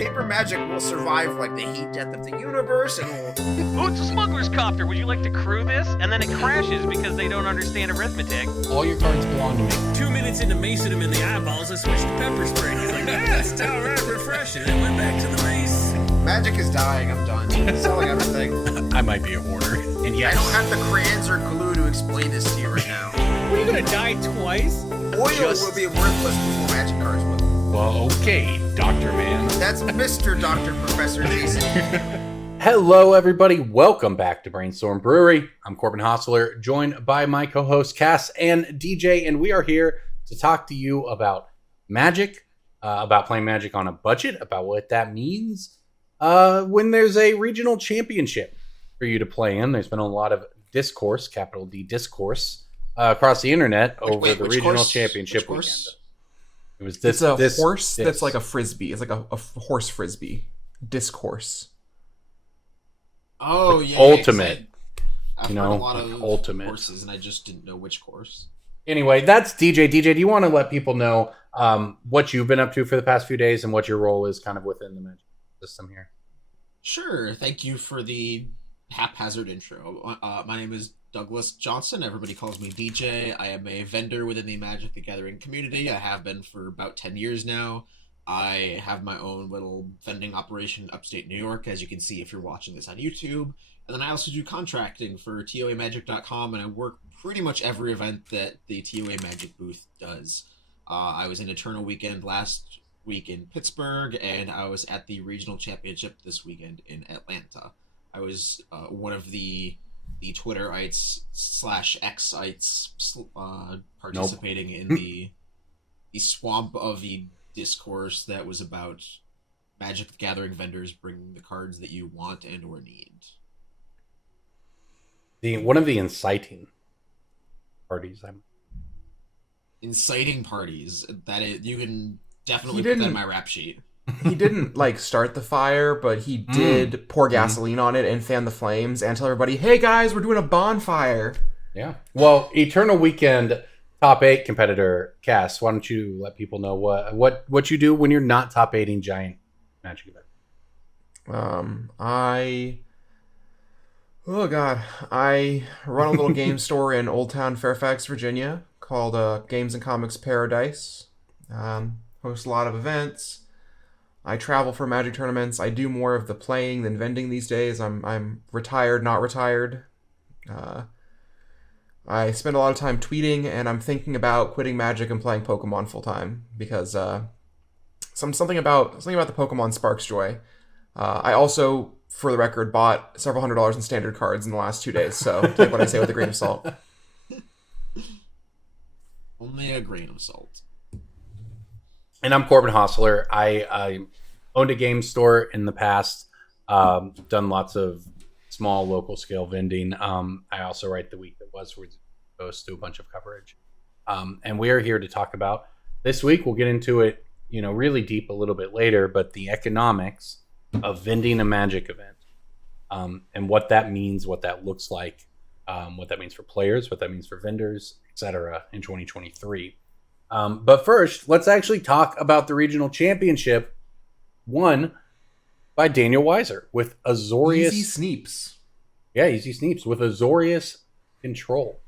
paper magic will survive like the heat death of the universe and will... Oh, it's a smuggler's copter. Would you like to crew this? And then it crashes because they don't understand arithmetic. All your cards belong to me. 2 minutes into macing him in the eyeballs, I switched to pepper spray. He's like, it's all right, refreshing. And went back to the mace. Magic is dying, I'm done. Selling everything. I might be a hoarder. And yes, I don't have the crayons or glue to explain this to you right now. What, are you gonna die twice? Oil will be worthless before magic cards will. well, okay, Dr. Man. That's Mr. Dr. Professor Jason. Hello, everybody. Welcome back to Brainstorm Brewery. I'm Corbin Hostler, joined by my co-hosts Cass and DJ, and we are here to talk to you about Magic, about playing Magic on a budget, about what that means when there's a regional championship for you to play in. There's been a lot of discourse, capital D discourse, across the internet over the regional championship weekend. It was this. It's a horse that's like a frisbee. It's like a horse frisbee. Discourse. Oh, yeah. Ultimate. I've you heard know, a lot of ultimate courses, and I just didn't know which course. Anyway, that's DJ. DJ, do you want to let people know what you've been up to for the past few days and what your role is kind of within the Magic system here? Sure. Thank you for the haphazard intro. My name is Douglas Johnson. Everybody calls me DJ. I am a vendor within the Magic the Gathering community. I have been for about 10 years now. I have my own little vending operation in upstate New York, as you can see if you're watching this on YouTube. And then I also do contracting for TOAMagic.com, and I work pretty much every event that the TOA Magic booth does. I was in Eternal Weekend last week in Pittsburgh, and I was at the Regional Championship this weekend in Atlanta. I was one of the Twitterites / Xites participating in the swamp of the discourse that was about Magic the Gathering vendors bringing the cards that you want and or need. One of the inciting parties. Inciting parties. That is, you can definitely put that in my rap sheet. He didn't start the fire, but he did pour gasoline on it and fan the flames and tell everybody, "Hey guys, we're doing a bonfire." Yeah. Well, Eternal Weekend top 8 competitor Cass, why don't you let people know what you do when you're not top 8ing giant Magic event? I run a little game store in Old Town Fairfax, Virginia, called Games and Comics Paradise. Host a lot of events. I travel for Magic tournaments. I do more of the playing than vending these days. I'm retired, not retired. I spend a lot of time tweeting, and I'm thinking about quitting Magic and playing Pokemon full time because something about the Pokemon sparks joy. I also, for the record, bought several $100s in standard cards in the last 2 days, so take what I say with a grain of salt. Only a grain of salt. And I'm Corbin Hostler. I owned a game store in the past, done lots of small local scale vending. I also write the week that was, where we post to a bunch of coverage. And we are here to talk about this week. We'll get into it, really deep a little bit later, but the economics of vending a Magic event, and what that means, what that looks like, what that means for players, what that means for vendors, etc. in 2023. But first, let's actually talk about the regional championship won by Daniel Weiser with Azorius. Easy Sneeps. Yeah, Easy Sneeps with Azorius Control.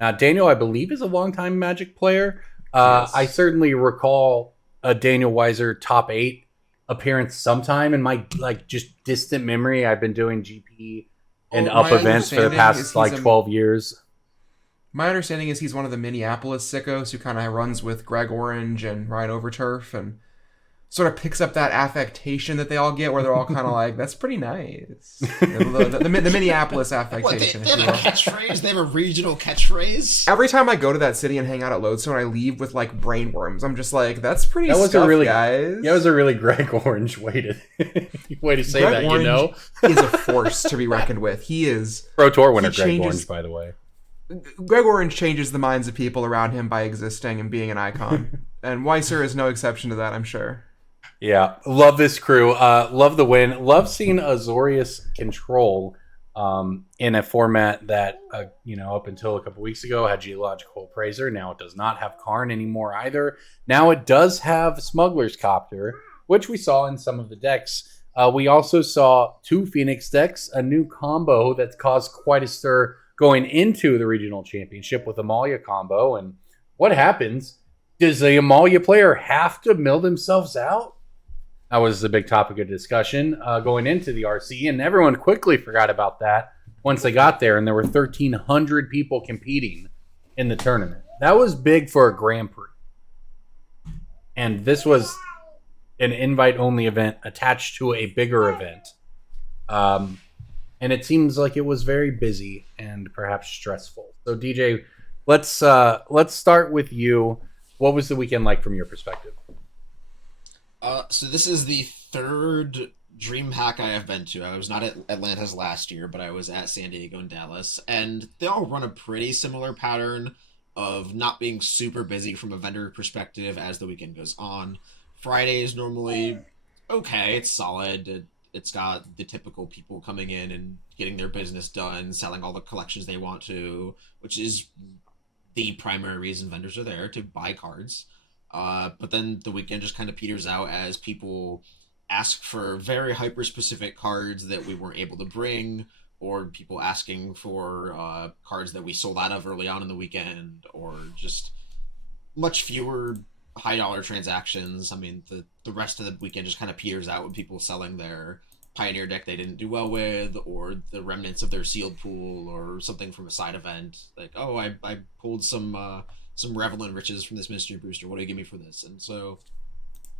Now, Daniel, I believe, is a longtime Magic player. Yes. I certainly recall a Daniel Weiser top 8 appearance sometime in my just distant memory. I've been doing GP and up events for the past 12 years. My understanding is he's one of the Minneapolis sickos who kind of runs with Greg Orange and Ryan Overturf and sort of picks up that affectation that they all get where they're all kind of like, that's pretty nice. The Minneapolis affectation. What, they have a catchphrase? They have a regional catchphrase? Every time I go to that city and hang out at Lodestone, I leave with brainworms. I'm just like, that's pretty guys. That was a really Greg Orange way to say Greg that, Orange is a force to be reckoned with. He is... Pro Tour winner Greg Orange, by the way. Greg Orange changes the minds of people around him by existing and being an icon. And Weiser is no exception to that, I'm sure. Yeah, love this crew. Love the win. Love seeing Azorius Control in a format that, up until a couple weeks ago had Geological Appraiser. Now it does not have Karn anymore either. Now it does have Smuggler's Copter, which we saw in some of the decks. We also saw 2 Phoenix decks, a new combo that's caused quite a stir going into the regional championship with Amalia combo. And what happens? Does the Amalia player have to mill themselves out? That was the big topic of discussion going into the RC, and everyone quickly forgot about that once they got there, and there were 1,300 people competing in the tournament. That was big for a Grand Prix. And this was an invite-only event attached to a bigger event. And it seems like it was very busy and perhaps stressful. So, DJ, let's start with you. What was the weekend like from your perspective? So this is the 3rd DreamHack I have been to. I was not at Atlanta's last year, but I was at San Diego and Dallas. And they all run a pretty similar pattern of not being super busy from a vendor perspective as the weekend goes on. Friday is normally okay. It's solid. It's got the typical people coming in and getting their business done, selling all the collections they want to, which is the primary reason vendors are there, to buy cards. But then the weekend just kind of peters out as people ask for very hyper-specific cards that we weren't able to bring, or people asking for cards that we sold out of early on in the weekend, or just much fewer high-dollar transactions. I mean, the rest of the weekend just kind of peters out with people selling their Pioneer deck they didn't do well with, or the remnants of their sealed pool, or something from a side event. Like, oh, I pulled some Revelin Riches from this mystery booster. What do you give me for this? And so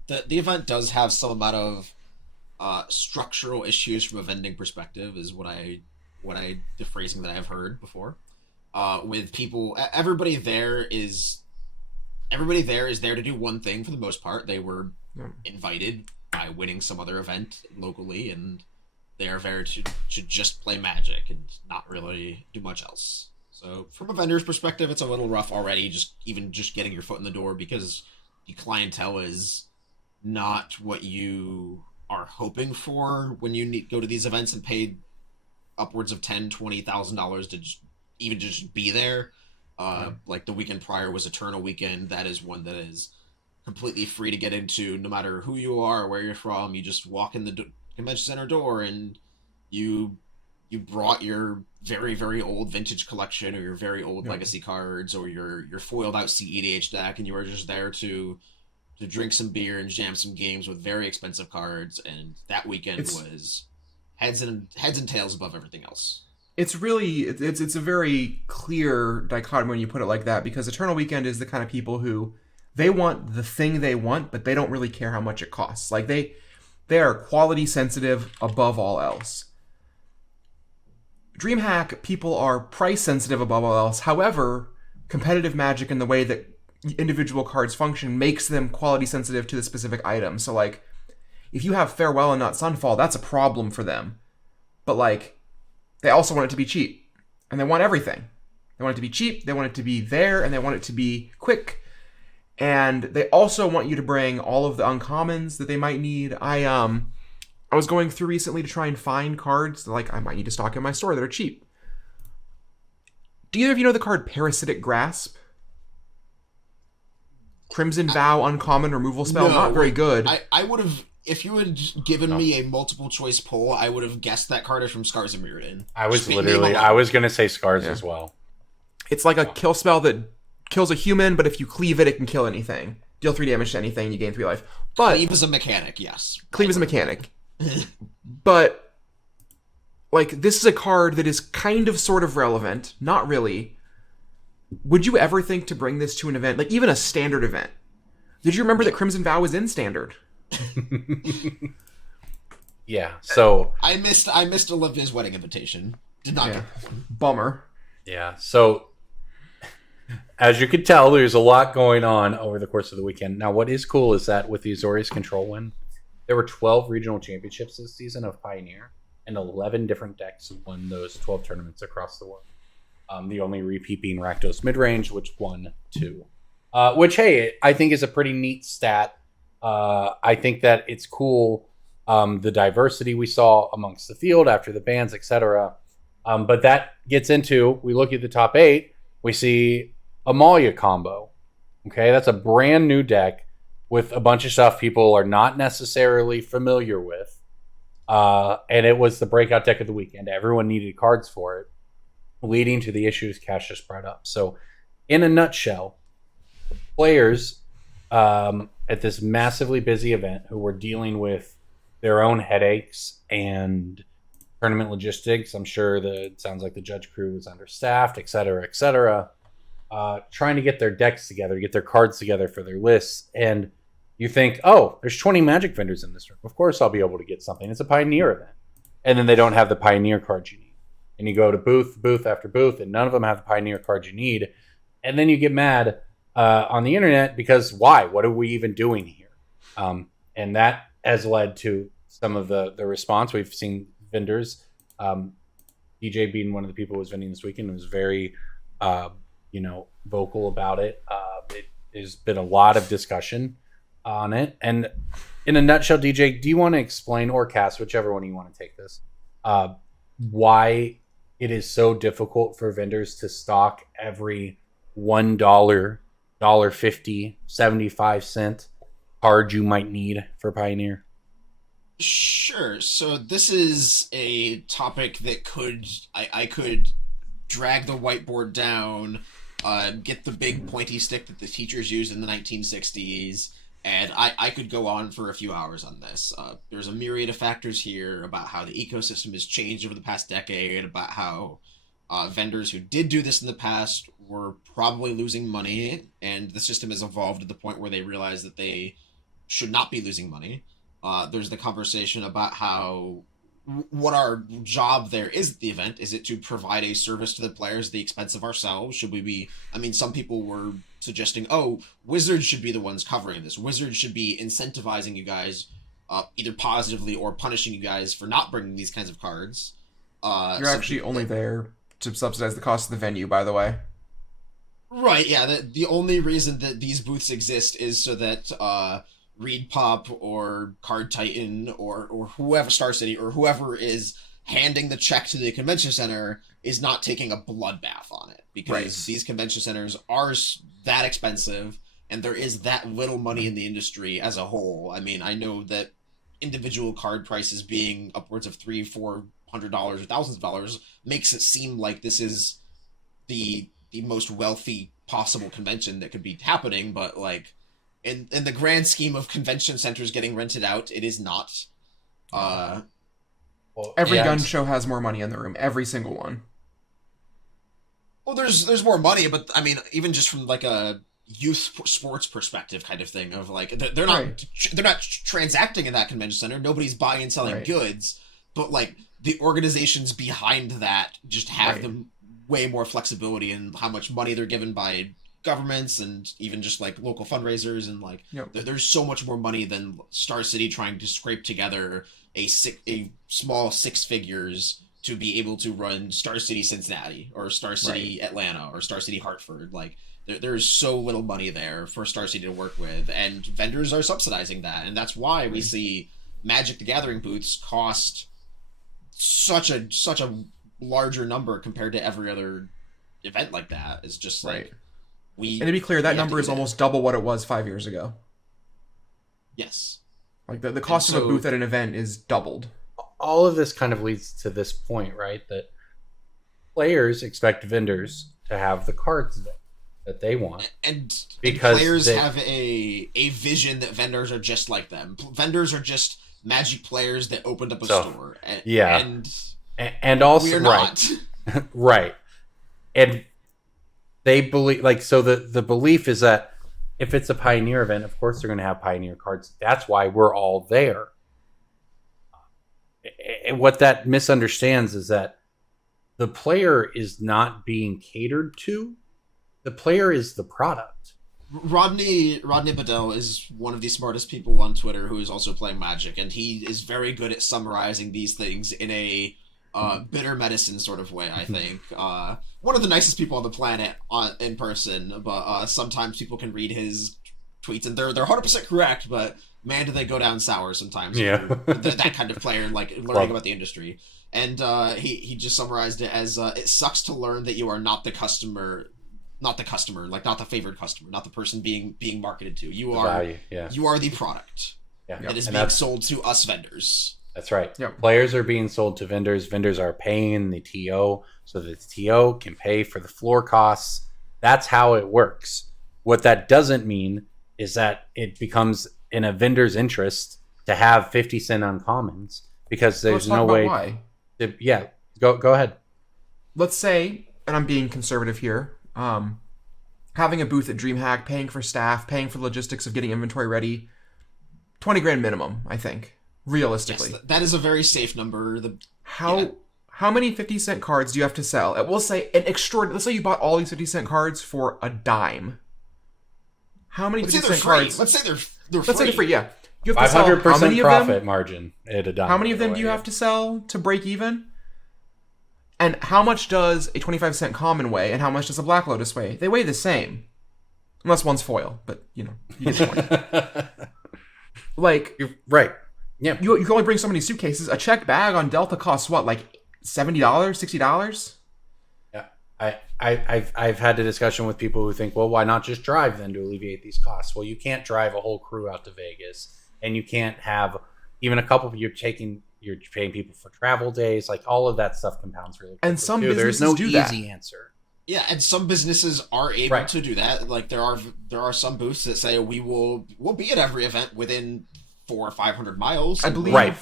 the event does have some amount of structural issues from a vending perspective, is what the phrasing that I've heard before. With people, everybody there is there to do one thing for the most part. They were invited by winning some other event locally, and they are there to just play Magic and not really do much else. So from a vendor's perspective, it's a little rough already, just getting your foot in the door, because the clientele is not what you are hoping for when you go to these events and pay upwards of $10,000-$20,000 to just be there. Like the weekend prior was Eternal Weekend. That is one that is completely free to get into, no matter who you are or where you're from. You just walk in the convention center door and you brought your very, very old vintage collection, or your very old legacy cards, or your foiled out CEDH deck, and you were just there to drink some beer and jam some games with very expensive cards. And that weekend was heads and tails above everything else. It's a very clear dichotomy when you put it like that, because Eternal Weekend is the kind of people who they want the thing they want, but they don't really care how much it costs. Like they are quality sensitive above all else. DreamHack people are price sensitive above all else. However, competitive Magic and the way that individual cards function makes them quality sensitive to the specific item. So like, if you have Farewell and not Sunfall, that's a problem for them. But like, they also want it to be cheap, and they want everything. They want it to be cheap, they want it to be there, and they want it to be quick. And they also want you to bring all of the uncommons that they might need. I was going through recently to try and find cards that, like, I might need to stock in my store that are cheap. Do either of you know the card Parasitic Grasp? Crimson Vow uncommon removal spell, No, not very good. I would have, if you had given me a multiple choice poll, I would have guessed that card is from Scars of Mirrodin. I was going to say Scars as well. It's like a kill spell that kills a human, but if you cleave it, it can kill anything. Deal 3 damage to anything, you gain 3 life. But Cleave is a mechanic, yes. Cleave is a mechanic. But, like, this is a card that is kind of sort of relevant. Not really. Would you ever think to bring this to an event, like even a standard event? Did you remember that Crimson Vow was in standard? Yeah, so I missed Olivia's wedding invitation. Did not get one. Bummer. yeah, so as you could tell, there's a lot going on over the course of the weekend. Now, what is cool is that with the Azorius Control win, there were 12 regional championships this season of Pioneer, and 11 different decks won those 12 tournaments across the world. The only repeat being Rakdos Midrange, which won 2. Which, hey, I think is a pretty neat stat. I think that it's cool, the diversity we saw amongst the field after the bans, etc. But that gets into, we look at the top 8, we see Amalia combo. Okay, that's a brand new deck. with a bunch of stuff people are not necessarily familiar with. And it was the breakout deck of the weekend. Everyone needed cards for it, leading to the issues Cash just brought up. So, in a nutshell, players at this massively busy event who were dealing with their own headaches and tournament logistics. I'm sure it sounds like the judge crew was understaffed, et cetera, trying to get their decks together, get their cards together for their lists. And you think, oh, there's 20 Magic vendors in this room. Of course I'll be able to get something. It's a Pioneer event. And then they don't have the Pioneer cards you need. And you go to booth after booth, and none of them have the Pioneer cards you need. And then you get mad on the internet because why? What are we even doing here? And that has led to some of the response. We've seen vendors, DJ being one of the people who was vending this weekend, was very, vocal about it. There's been a lot of discussion on it. And in a nutshell, DJ, do you want to explain, or Cass, whichever one you want to take this, why it is so difficult for vendors to stock every $1, $1.50, 75-cent card you might need for Pioneer? Sure. So this is a topic that I could drag the whiteboard down, get the big pointy stick that the teachers used in the 1960s, and I could go on for a few hours on this. There's a myriad of factors here about how the ecosystem has changed over the past decade, about how vendors who did do this in the past were probably losing money, and the system has evolved to the point where they realize that they should not be losing money. There's the conversation about how what our job there is at the event. Is it to provide a service to the players at the expense of ourselves? Should we be, some people were suggesting, Wizards should be the ones covering this. Wizards should be incentivizing you guys, either positively or punishing you guys for not bringing these kinds of cards. You're actually only there to subsidize the cost of the venue, by the way. Right, yeah. The only reason that these booths exist is so that Reed Pop or Card Titan or whoever, Star City, or whoever is handing the check to the convention center is not taking a bloodbath on it, because these convention centers are that expensive and there is that little money in the industry as a whole. I know that individual card prices being upwards of $300-400 or thousands of dollars makes it seem like this is the most wealthy possible convention that could be happening, but in the grand scheme of convention centers getting rented out, it is not. Every gun show has more money in the room. Every single one. Well, there's more money, but even just from a youth sports perspective kind of thing of they're not transacting in that convention center. Nobody's buying and selling goods, but the organizations behind that just have them way more flexibility in how much money they're given by governments and even just local fundraisers, and there's so much more money than Star City trying to scrape together a small six figures to be able to run Star City Cincinnati or Star City Atlanta or Star City Hartford. There's so little money there for Star City to work with, and vendors are subsidizing that, and that's why we see Magic the Gathering booths cost such a larger number compared to every other event like that. It's just and to be clear, that number is almost double what it was 5 years ago. Yes. The cost of a booth at an event is doubled. All of this kind of leads to this point, right? That players expect vendors to have the cards that they want. And because players have a vision that vendors are just like them. Vendors are just Magic players that opened up a store. And also, we're not. Right. And they believe, the belief is that if it's a Pioneer event, of course they're going to have Pioneer cards. That's why we're all there. And what that misunderstands is that the player is not being catered to. The player is the product. Rodney Bedell is one of the smartest people on Twitter who is also playing Magic, and he is very good at summarizing these things in a bitter medicine sort of way, I think. One of the nicest people on the planet in person, but sometimes people can read his tweets and they're 100% correct, but man, do they go down sour sometimes. Yeah. That kind of player, learning about the industry. And he just summarized it as, it sucks to learn that you are not the customer not the customer, like not the favored customer, not the person being marketed to. You The are value, yeah. you are the product Yeah. that is And being that's- sold to us vendors. That's right. Yep. Players are being sold to vendors. Vendors are paying the TO so that the TO can pay for the floor costs. That's how it works. What that doesn't mean is that it becomes in a vendor's interest to have 50 cent uncommons because Let's there's talk no about way. why. Yeah, go ahead. Let's say, and I'm being conservative here, having a booth at DreamHack, paying for staff, paying for logistics of getting inventory ready, 20 grand minimum, I think, realistically. Yes, that is a very safe number. How many 50-cent cards do you have to sell? We'll say an extraordinary. Let's say you bought all these 50-cent cards for a dime. How many Let's say they're 50-cent free. cards? Let's say they're free. Let's say they're free. Yeah, you have to sell 500% how many of profit them? margin at a dime. How many of them by do the you way, have to sell to break even? And how much does a 25-cent common weigh, and how much does a Black Lotus weigh? They weigh the same, unless one's foil. But you get the point. Like, You're right. Yeah. you can only bring so many suitcases. A check bag on Delta costs what, like $70, $60? Yeah, I've had a discussion with people who think, well, why not just drive then to alleviate these costs? Well, you can't drive a whole crew out to Vegas, and you can't have even a couple. You're paying people for travel days, like all of that stuff compounds really quickly. And some too. There's businesses no do that. easy answer. Yeah, and some businesses are able Right. to do that. Like there are some booths that say we'll be at every event within 400 or 500 miles. I believe. Right.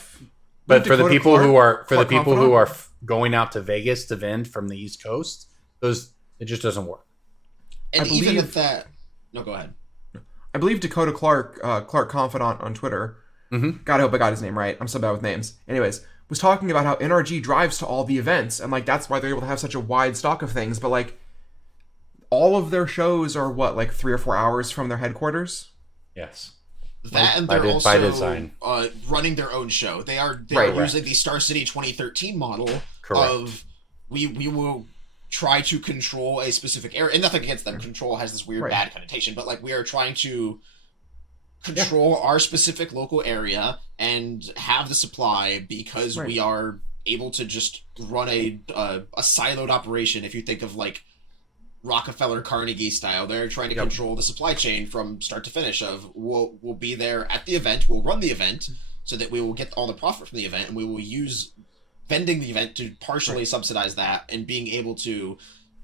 But for the Dakota people who are Clark Confidant? going out to Vegas to vend from the East Coast, it just doesn't work. And I even believe- if that, no, go ahead. I believe Dakota Clark, Clark Confidant on Twitter, Mhm. God, I hope I got his name right. I'm so bad with names. Anyways, was talking about how NRG drives to all the events, and like that's why they're able to have such a wide stock of things. But like, all of their shows are what, like 3 or 4 hours from their headquarters. Yes. That and by they're by also design. running their own show. They are Right. using the Star City 2013 model Correct. of we will try to control a specific area. And nothing against them. Control has this weird Right. bad connotation, but like we are trying to control our specific local area and have the supply because Right. we are able to just run a siloed operation. If you think of like Rockefeller Carnegie style, they're trying to control the supply chain from start to finish. Of we'll be there at the event, we'll run the event so that we will get all the profit from the event, and we will use vending the event to partially subsidize that, and being able to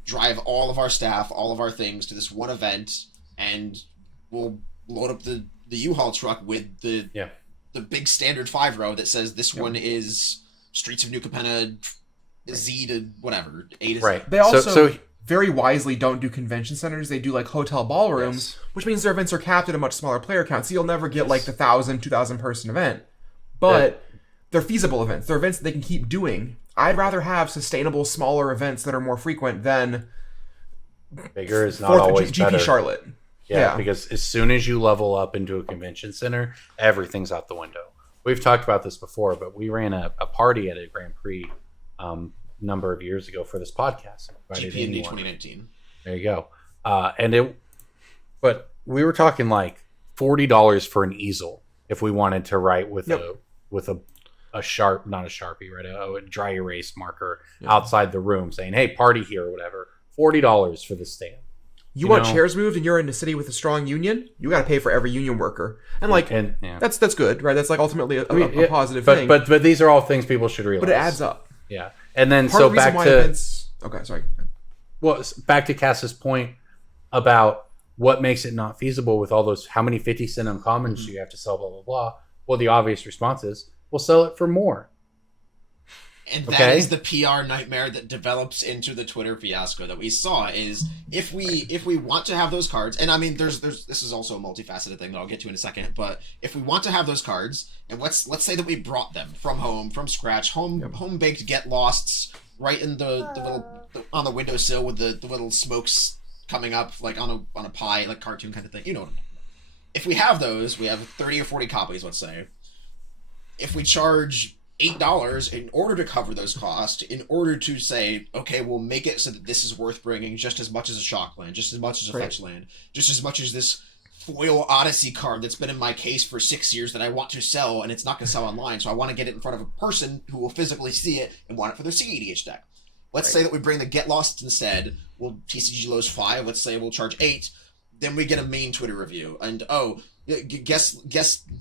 drive all of our staff, all of our things to this one event, and we'll load up the U-Haul truck with the big standard 5-row that says this one is Streets of New Capenna Z to whatever, A to Z. Right. They also so very wisely don't do convention centers. They do like hotel ballrooms, which means their events are capped at a much smaller player count. So you'll never get like the 1,000, 2,000 person event. But they're feasible events. They're events that they can keep doing. I'd rather have sustainable, smaller events that are more frequent than bigger is not always GP better. Charlotte. Yeah, because as soon as you level up into a convention center, everything's out the window. We've talked about this before, but we ran a party at a Grand Prix number of years ago for this podcast. GP&D 2019. There you go. But we were talking like $40 for an easel if we wanted to write with a sharp, not a Sharpie, right? A dry erase marker outside the room saying, "Hey, party here" or whatever. $40 for the stand. You want chairs moved and you're in a city with a strong union, you got to pay for every union worker. And like, that's good, right? That's like ultimately a positive thing. But these are all things people should realize. But it adds up. Yeah. And then Part of the reason why back to Cass's point about what makes it not feasible with all those, how many 50 cent uncommons do you have to sell, blah, blah, blah. Well, the obvious response is, we'll sell it for more. And that is the PR nightmare that develops into the Twitter fiasco that we saw. Is if we want to have those cards, and I mean, there's this is also a multifaceted thing that I'll get to in a second. But if we want to have those cards, and let's say that we brought them from home, from scratch, home baked get losts, right in the little on the windowsill with the little smokes coming up like on a pie, like cartoon kind of thing. You know what I'm talking about. If we have those, we have 30 or 40 copies, let's say. If we charge $8 in order to cover those costs, in order to say, okay, we'll make it so that this is worth bringing just as much as a Shockland, just as much as a Fetchland, just as much as this foil Odyssey card that's been in my case for 6 years that I want to sell, and it's not going to sell online, so I want to get it in front of a person who will physically see it and want it for their CEDH deck. Let's say that we bring the Get Lost instead. Well, TCG Low's 5. Let's say we'll charge 8. Then we get a main Twitter review. And, guess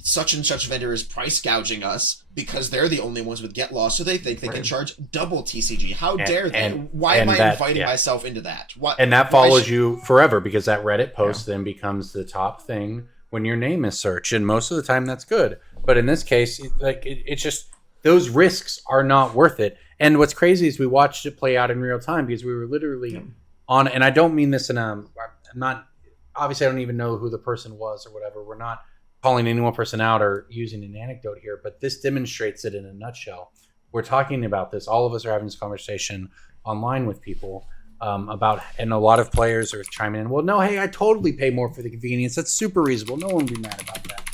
such and such vendor is price gouging us because they're the only ones with Get Lost, so they think they can charge double TCG. How dare they? Why am I inviting myself into that? And that follows you forever because that Reddit post then becomes the top thing when your name is searched, and most of the time that's good. But in this case, it's just those risks are not worth it. And what's crazy is we watched it play out in real time because we were literally on, and I don't mean this in I'm not, obviously I don't even know who the person was or whatever. We're not calling any one person out or using an anecdote here, but this demonstrates it in a nutshell. We're talking about this. All of us are having this conversation online with people about, and a lot of players are chiming in. Well, no, hey, I totally pay more for the convenience. That's super reasonable. No one would be mad about that.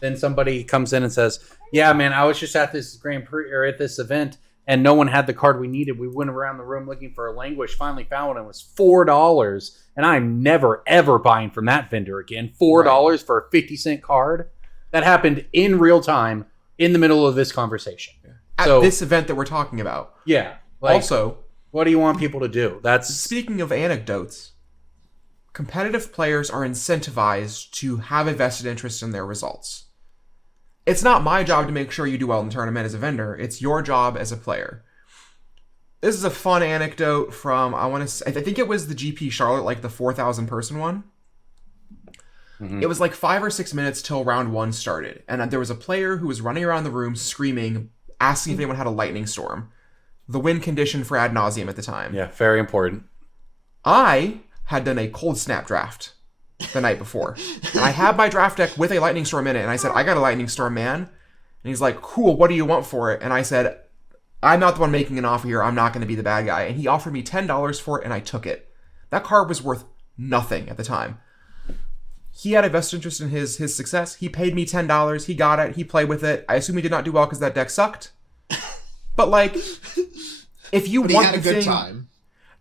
Then somebody comes in and says, yeah, man, I was just at this Grand Prix or at this event and no one had the card we needed. We went around the room looking for a language, finally found one. It was $4. And I'm never, ever buying from that vendor again. $4 for a 50-cent card. That happened in real time in the middle of this conversation. At this event that we're talking about. Yeah. Also, what do you want people to do? Speaking of anecdotes, competitive players are incentivized to have a vested interest in their results. It's not my job to make sure you do well in the tournament as a vendor. It's your job as a player. This is a fun anecdote from, I think it was the GP Charlotte, like the 4,000 person one. Mm-hmm. It was like 5 or 6 minutes till round 1 started. And there was a player who was running around the room screaming, asking if anyone had a lightning storm. The win condition for ad nauseum at the time. Yeah, very important. I had done a cold snap draft the night before. And I had my draft deck with a lightning storm in it. And I said, I got a lightning storm, man. And he's like, cool, what do you want for it? And I said, I'm not the one making an offer here. I'm not going to be the bad guy. And he offered me $10 for it, and I took it. That card was worth nothing at the time. He had a vested interest in his success. He paid me $10. He got it. He played with it. I assume he did not do well because that deck sucked. But, like, if you want he had a good time.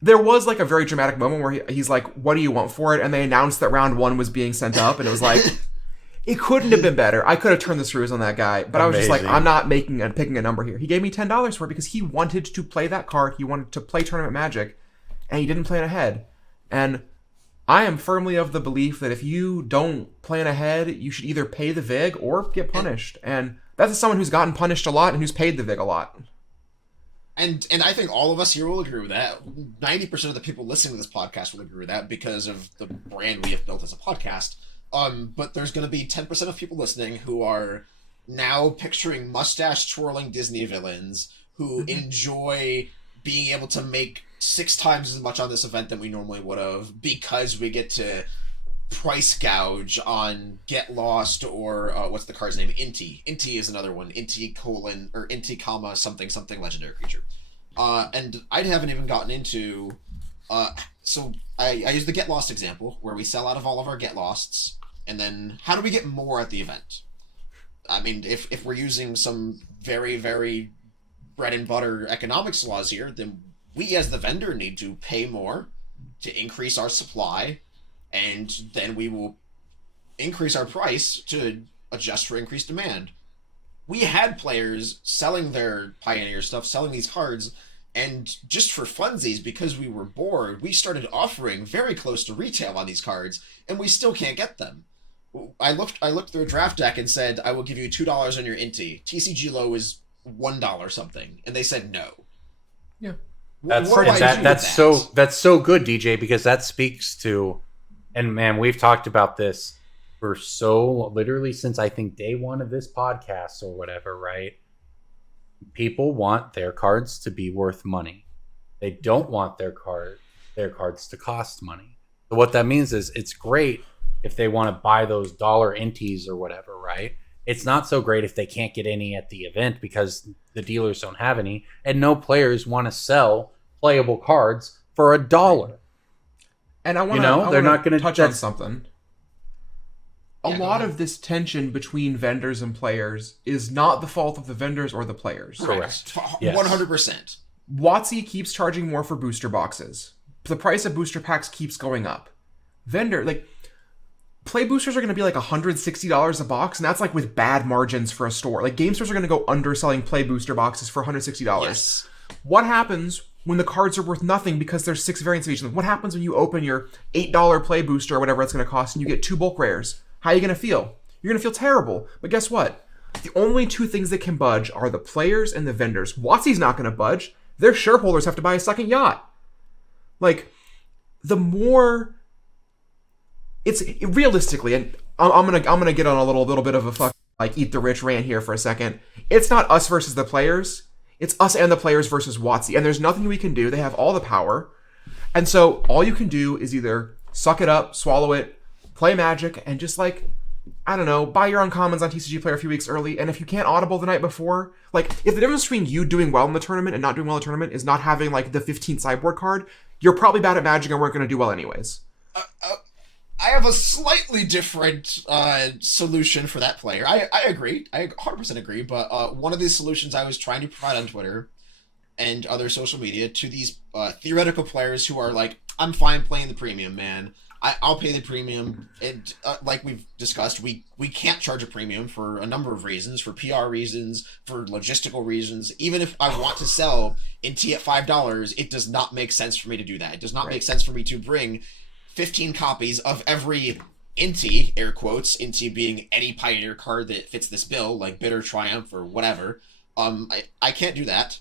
There was, like, a very dramatic moment where he's like, what do you want for it? And they announced that round 1 was being sent up, and it was like, it couldn't have been better. I could have turned the screws on that guy, but I was just like, I'm not picking a number here. He gave me $10 for it because he wanted to play that card. He wanted to play Tournament Magic, and he didn't plan ahead. And I am firmly of the belief that if you don't plan ahead, you should either pay the VIG or get punished. And that's someone who's gotten punished a lot and who's paid the VIG a lot. And I think all of us here will agree with that. 90% of the people listening to this podcast will agree with that because of the brand we have built as a podcast. But there's going to be 10% of people listening who are now picturing mustache-twirling Disney villains who enjoy being able to make 6 times as much on this event than we normally would have because we get to price gouge on Get Lost or what's the card's name? Inti. Inti is another one. Inti : or Inti, something legendary creature. And I haven't even gotten into... so I use the Get Lost example where we sell out of all of our Get Losts. And then how do we get more at the event? I mean, if we're using some very, very bread and butter economics laws here, then we as the vendor need to pay more to increase our supply, and then we will increase our price to adjust for increased demand. We had players selling their Pioneer stuff, selling these cards, and just for funsies, because we were bored, we started offering very close to retail on these cards, and we still can't get them. I looked through a draft deck and said, I will give you $2 on your Inti. TCG low is $1 something. And they said no. Yeah. That's so good, DJ, because that speaks to, and man, we've talked about this for literally since I think day 1 of this podcast or whatever, right? People want their cards to be worth money. They don't want their cards to cost money. So what that means is it's great if they want to buy those dollar inties or whatever, right? It's not so great if they can't get any at the event because the dealers don't have any, and no players want to sell playable cards for $1. And I want they're not going to touch on something. A lot of this tension between vendors and players is not the fault of the vendors or the players. Correct. 100%. WotC keeps charging more for booster boxes. The price of booster packs keeps going up. Play boosters are going to be like $160 a box, and that's like with bad margins for a store. Like game stores are going to go underselling play booster boxes for $160. Yes. What happens when the cards are worth nothing because there's 6 variants of each of them? What happens when you open your $8 play booster or whatever it's going to cost and you get 2 bulk rares? How are you going to feel? You're going to feel terrible. But guess what? The only 2 things that can budge are the players and the vendors. WotC's not going to budge. Their shareholders have to buy a second yacht. Like, the more... It's realistically, and I'm gonna get on a little bit of a fuck like eat the rich rant here for a second. It's not us versus the players. It's us and the players versus WotC. And there's nothing we can do. They have all the power. And so all you can do is either suck it up, swallow it, play Magic, and just like, I don't know, buy your uncommons on TCG Player a few weeks early. And if you can't audible the night before, like, if the difference between you doing well in the tournament and not doing well in the tournament is not having like the 15th sideboard card, you're probably bad at Magic and weren't going to do well anyways. I have a slightly different solution for that player. I agree. I 100% agree. But one of the solutions I was trying to provide on Twitter and other social media to these theoretical players who are like, I'm fine playing the premium, man. I'll pay the premium. And like we've discussed, we can't charge a premium for a number of reasons, for PR reasons, for logistical reasons. Even if I want to sell Inti at $5, it does not make sense for me to do that. It does not make sense for me to bring 15 copies of every Inti, air quotes, Inti being any Pioneer card that fits this bill, like Bitter Triumph or whatever. I can't do that.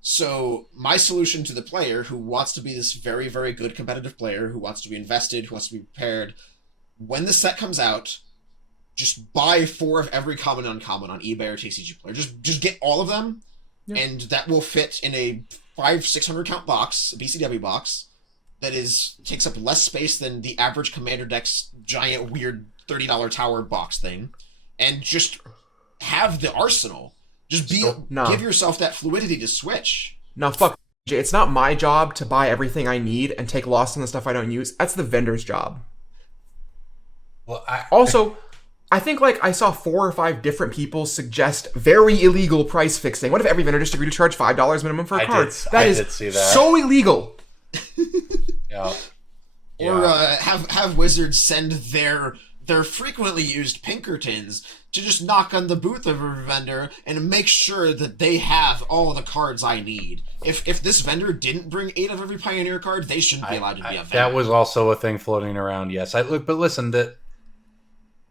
So my solution to the player who wants to be this very, very good competitive player, who wants to be invested, who wants to be prepared, when the set comes out, just buy 4 of every common and uncommon on eBay or TCG Player. Just get all of them, and that will fit in a 500-600 count box, a BCW box, that takes up less space than the average Commander deck's giant, weird $30 tower box thing, and just have the arsenal. Just give yourself that fluidity to switch. No, fuck. It's not my job to buy everything I need and take loss on the stuff I don't use. That's the vendor's job. Well, I think like I saw 4 or 5 different people suggest very illegal price fixing. What if every vendor just agreed to charge $5 minimum for a card? I did see that. So illegal. Yeah. Or have Wizards send their frequently used Pinkertons to just knock on the booth of a vendor and make sure that they have all the cards I need. If this vendor didn't bring 8 of every Pioneer card, they shouldn't be allowed to be a vendor. That was also a thing floating around. Yes, but listen, that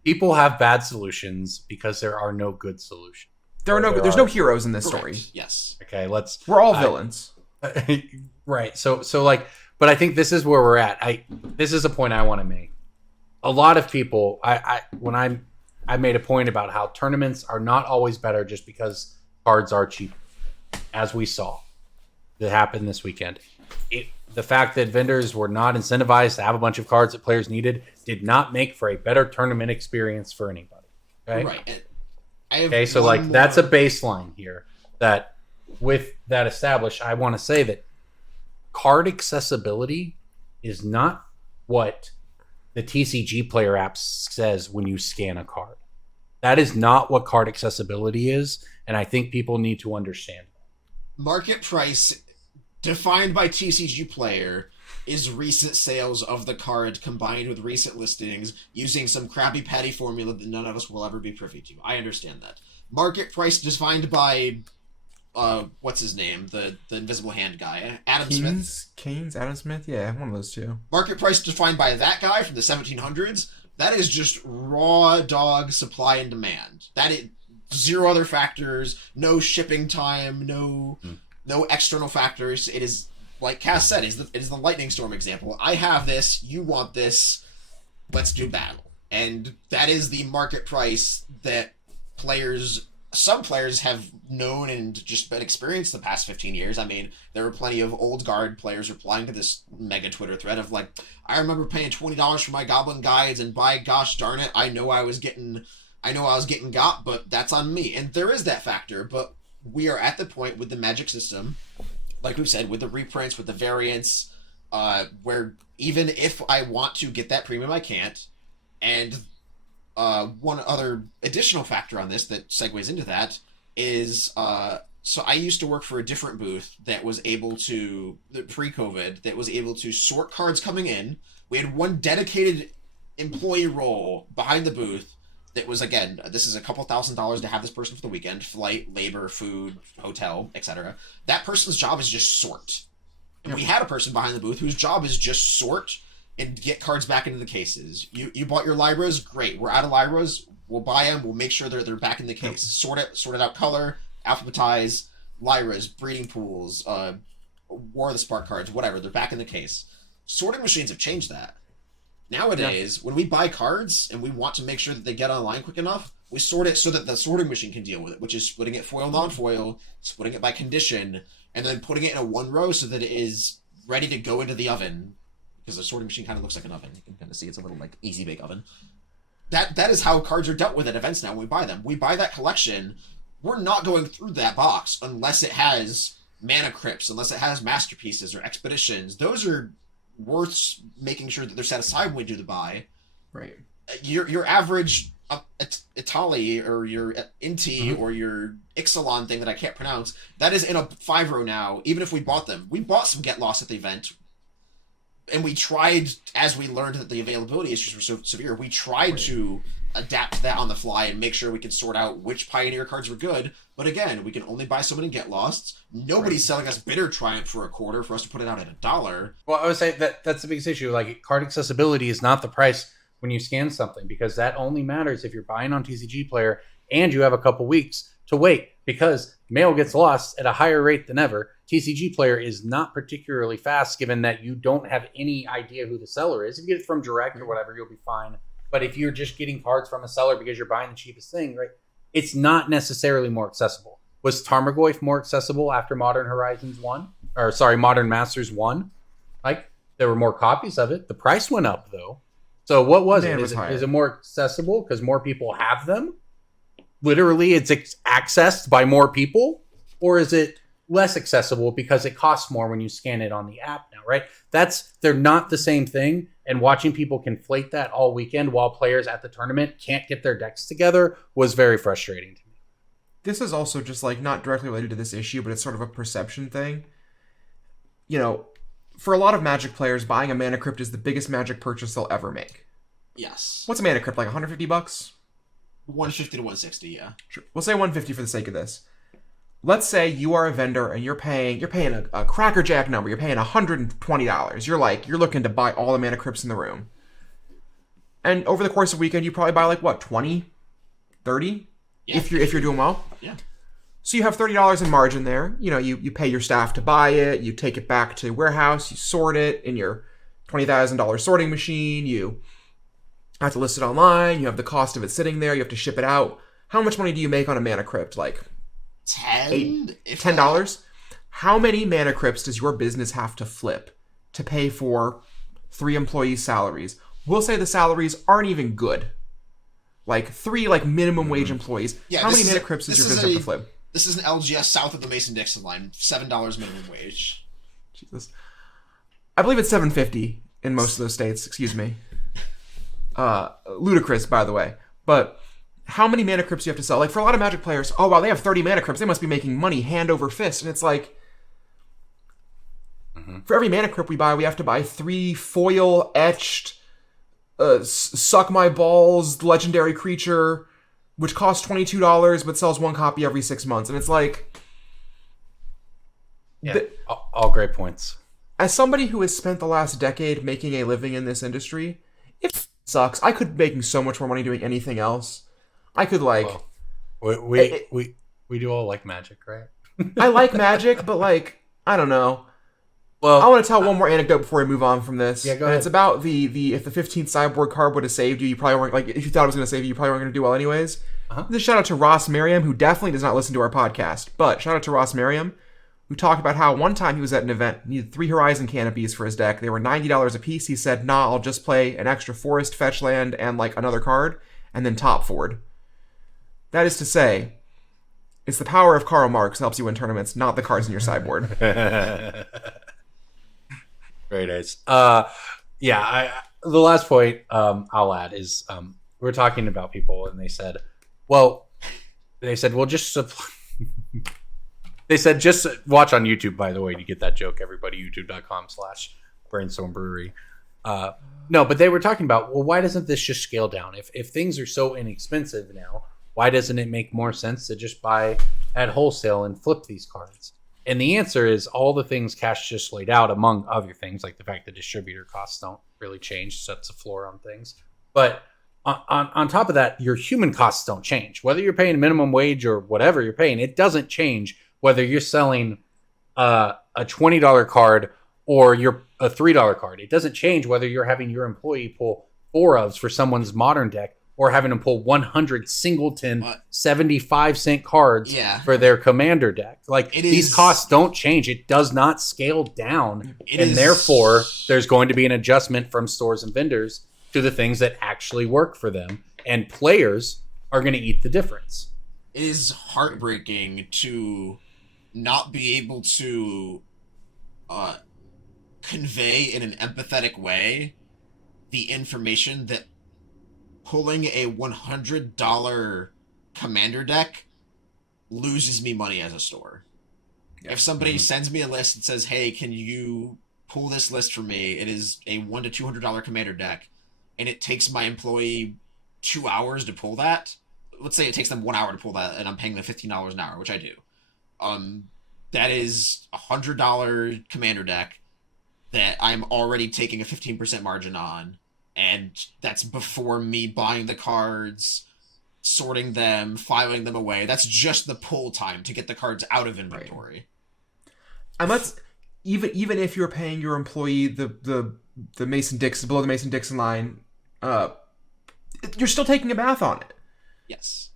people have bad solutions because there are no good solutions. There's no heroes in this story. Yes. Okay, we're all villains. Right. So like, but I think this is where we're at. This is a point I want to make. A lot of people, I made a point about how tournaments are not always better just because cards are cheap, as we saw that happened this weekend. The fact that vendors were not incentivized to have a bunch of cards that players needed did not make for a better tournament experience for anybody. Okay? Right. So like that's a baseline here. That with that established, I want to say that card accessibility is not what the TCG Player app says when you scan a card. That is not what card accessibility is, and I think people need to understand that. Market price, defined by TCG Player, is recent sales of the card combined with recent listings using some crappy patty formula that none of us will ever be privy to. I understand that. Market price defined by what's his name? The invisible hand guy. Adam Smith. Adam Smith? Yeah, one of those two. Market price defined by that guy from the 1700s. That is just raw dog supply and demand. That is 0 other factors, no shipping time, no external factors. It is, like Cass said, it is the lightning storm example. I have this, you want this, let's do battle. And that is the market price that some players have known and just been experienced the past 15 years. I mean, there were plenty of old guard players replying to this mega Twitter thread of like, I remember paying $20 for my Goblin Guides, and by gosh darn it, I know I was getting got, but that's on me. And there is that factor, but we are at the point with the Magic system, like we said, with the reprints, with the variants, where even if I want to get that premium, I can't. And one other additional factor on this that segues into that is, so I used to work for a different booth that was able to, pre-COVID, that was able to sort cards coming in. We had one dedicated employee role behind the booth that was, again, this is a couple $1,000s to have this person for the weekend, flight, labor, food, hotel, etc. That person's job is just sort. We had a person behind the booth whose job is just sort and get cards back into the cases. You bought your Lyras, great. We're out of Lyras. We'll buy them. We'll make sure they're back in the case. Sort it out color, alphabetize, Lyras, breeding pools, War of the Spark cards, whatever. They're back in the case. Sorting machines have changed that. Nowadays, when we buy cards and we want to make sure that they get online quick enough, we sort it so that the sorting machine can deal with it, which is splitting it foil, non-foil, splitting it by condition, and then putting it in a one row so that it is ready to go into the oven. Because the sorting machine kind of looks like an oven. You can kind of see it's a little like easy bake oven. That is how cards are dealt with at events now when we buy them. We buy that collection, we're not going through that box unless it has mana crypts, unless it has masterpieces or expeditions. Those are worth making sure that they're set aside when we do the buy. Right. Your average Itali or your Inti or your Ixalan thing that I can't pronounce, that is in a 5-row now, even if we bought them. We bought some Get Lost at the event, and we tried, as we learned that the availability issues were so severe, we tried to adapt that on the fly and make sure we could sort out which Pioneer cards were good. But again, we can only buy so many Get Losts. Nobody's selling us Bitter Triumph for $0.25 for us to put it out at $1. Well, I would say that's the biggest issue. Like, card accessibility is not the price when you scan something, because that only matters if you're buying on TCG Player and you have a couple weeks to wait, because mail gets lost at a higher rate than ever. TCG Player is not particularly fast, given that you don't have any idea who the seller is. If you get it from direct or whatever, you'll be fine. But if you're just getting cards from a seller because you're buying the cheapest thing, right, it's not necessarily more accessible. Was Tarmogoyf more accessible after Modern Horizons 1? Or, sorry, Modern Masters 1? Like, there were more copies of it. The price went up, though. So what was it? Is it more accessible because more people have them? Literally, it's accessed by more people? Or is it less accessible because it costs more when you scan it on the app now, right? They're not the same thing. And watching people conflate that all weekend while players at the tournament can't get their decks together was very frustrating to me. This is also just like not directly related to this issue, but it's sort of a perception thing. You know, for a lot of Magic players, buying a Mana Crypt is the biggest Magic purchase they'll ever make. Yes. What's a Mana Crypt, like $150? 150 to 160, yeah. Sure. We'll say 150 for the sake of this. Let's say you are a vendor and you're paying a crackerjack number. You're paying $120. You're looking to buy all the Mana Crypts in the room. And over the course of the weekend, you probably buy like what, 20, 30? Yeah. If you're doing well. Yeah. So you have $30 in margin there. You know, you pay your staff to buy it. You take it back to warehouse. You sort it in your $20,000 sorting machine. You have to list it online. You have the cost of it sitting there. You have to ship it out. How much money do you make on a Mana Crypt? Like $10? How many Mana Crypts does your business have to flip to pay for 3 employees' salaries? We'll say the salaries aren't even good. Like 3 minimum wage employees. Yeah, how many Mana Crypts does your business have to flip? This is an LGS south of the Mason-Dixon line. $7 minimum wage. Jesus. I believe it's $7.50 in most of those states. Excuse me. Ludicrous, by the way. But how many Mana Crypts do you have to sell? Like, for a lot of Magic players, oh, wow, they have 30 Mana Crypts. They must be making money hand over fist. And it's like, for every Mana Crypt we buy, we have to buy 3 foil-etched, Suck My Balls legendary creature, which costs $22 but sells 1 copy every 6 months. And it's like... Yeah, all great points. As somebody who has spent the last decade making a living in this industry, it sucks. I could be making so much more money doing anything else. I could we do all like Magic, right? I like Magic, but I don't know. Well, I want to tell one more anecdote before we move on from this. Yeah, go and ahead. It's about the if the 15th sideboard card would have saved you, you probably weren't if you thought it was going to save you, you probably weren't going to do well anyways. This shout out to Ross Merriam, who definitely does not listen to our podcast, but shout out to Ross Merriam, who talked about how one time he was at an event, needed 3 Horizon canopies for his deck. They were $90 a piece. He said, "Nah, I'll just play an extra forest fetch land and another card, and then top forward." That is to say, it's the power of Karl Marx that helps you win tournaments, not the cards in your sideboard. Very nice. The last point I'll add is we're talking about people, and they said, well, just supply. They said, just watch on YouTube, by the way, to get that joke, everybody, youtube.com/Brainstorm Brewery. No, but they were talking about, well, why doesn't this just scale down? If things are so inexpensive now, why doesn't it make more sense to just buy at wholesale and flip these cards? And the answer is all the things Cash just laid out, among other things, like the fact that distributor costs don't really change, sets a floor on things. But on top of that, your human costs don't change. Whether you're paying minimum wage or whatever you're paying, it doesn't change whether you're selling a $20 card or you're a $3 card. It doesn't change whether you're having your employee pull 4 ofs for someone's modern deck or having them pull 100 singleton 75-cent cards for their commander deck. Like, these costs don't change. It does not scale down. Therefore, there's going to be an adjustment from stores and vendors to the things that actually work for them. And players are going to eat the difference. It is heartbreaking to not be able to convey in an empathetic way the information that pulling a $100 commander deck loses me money as a store. Yeah. If somebody sends me a list and says, hey, can you pull this list for me? It is a $100 to $200 commander deck, and it takes my employee 2 hours to pull that. Let's say it takes them 1 hour to pull that, and I'm paying them $15 an hour, which I do. That is a $100 commander deck that I'm already taking a 15% margin on. And that's before me buying the cards, sorting them, filing them away. That's just the pull time to get the cards out of inventory. And let's even if you're paying your employee the Mason-Dixon below the Mason-Dixon line, you're still taking a bath on it. Yes,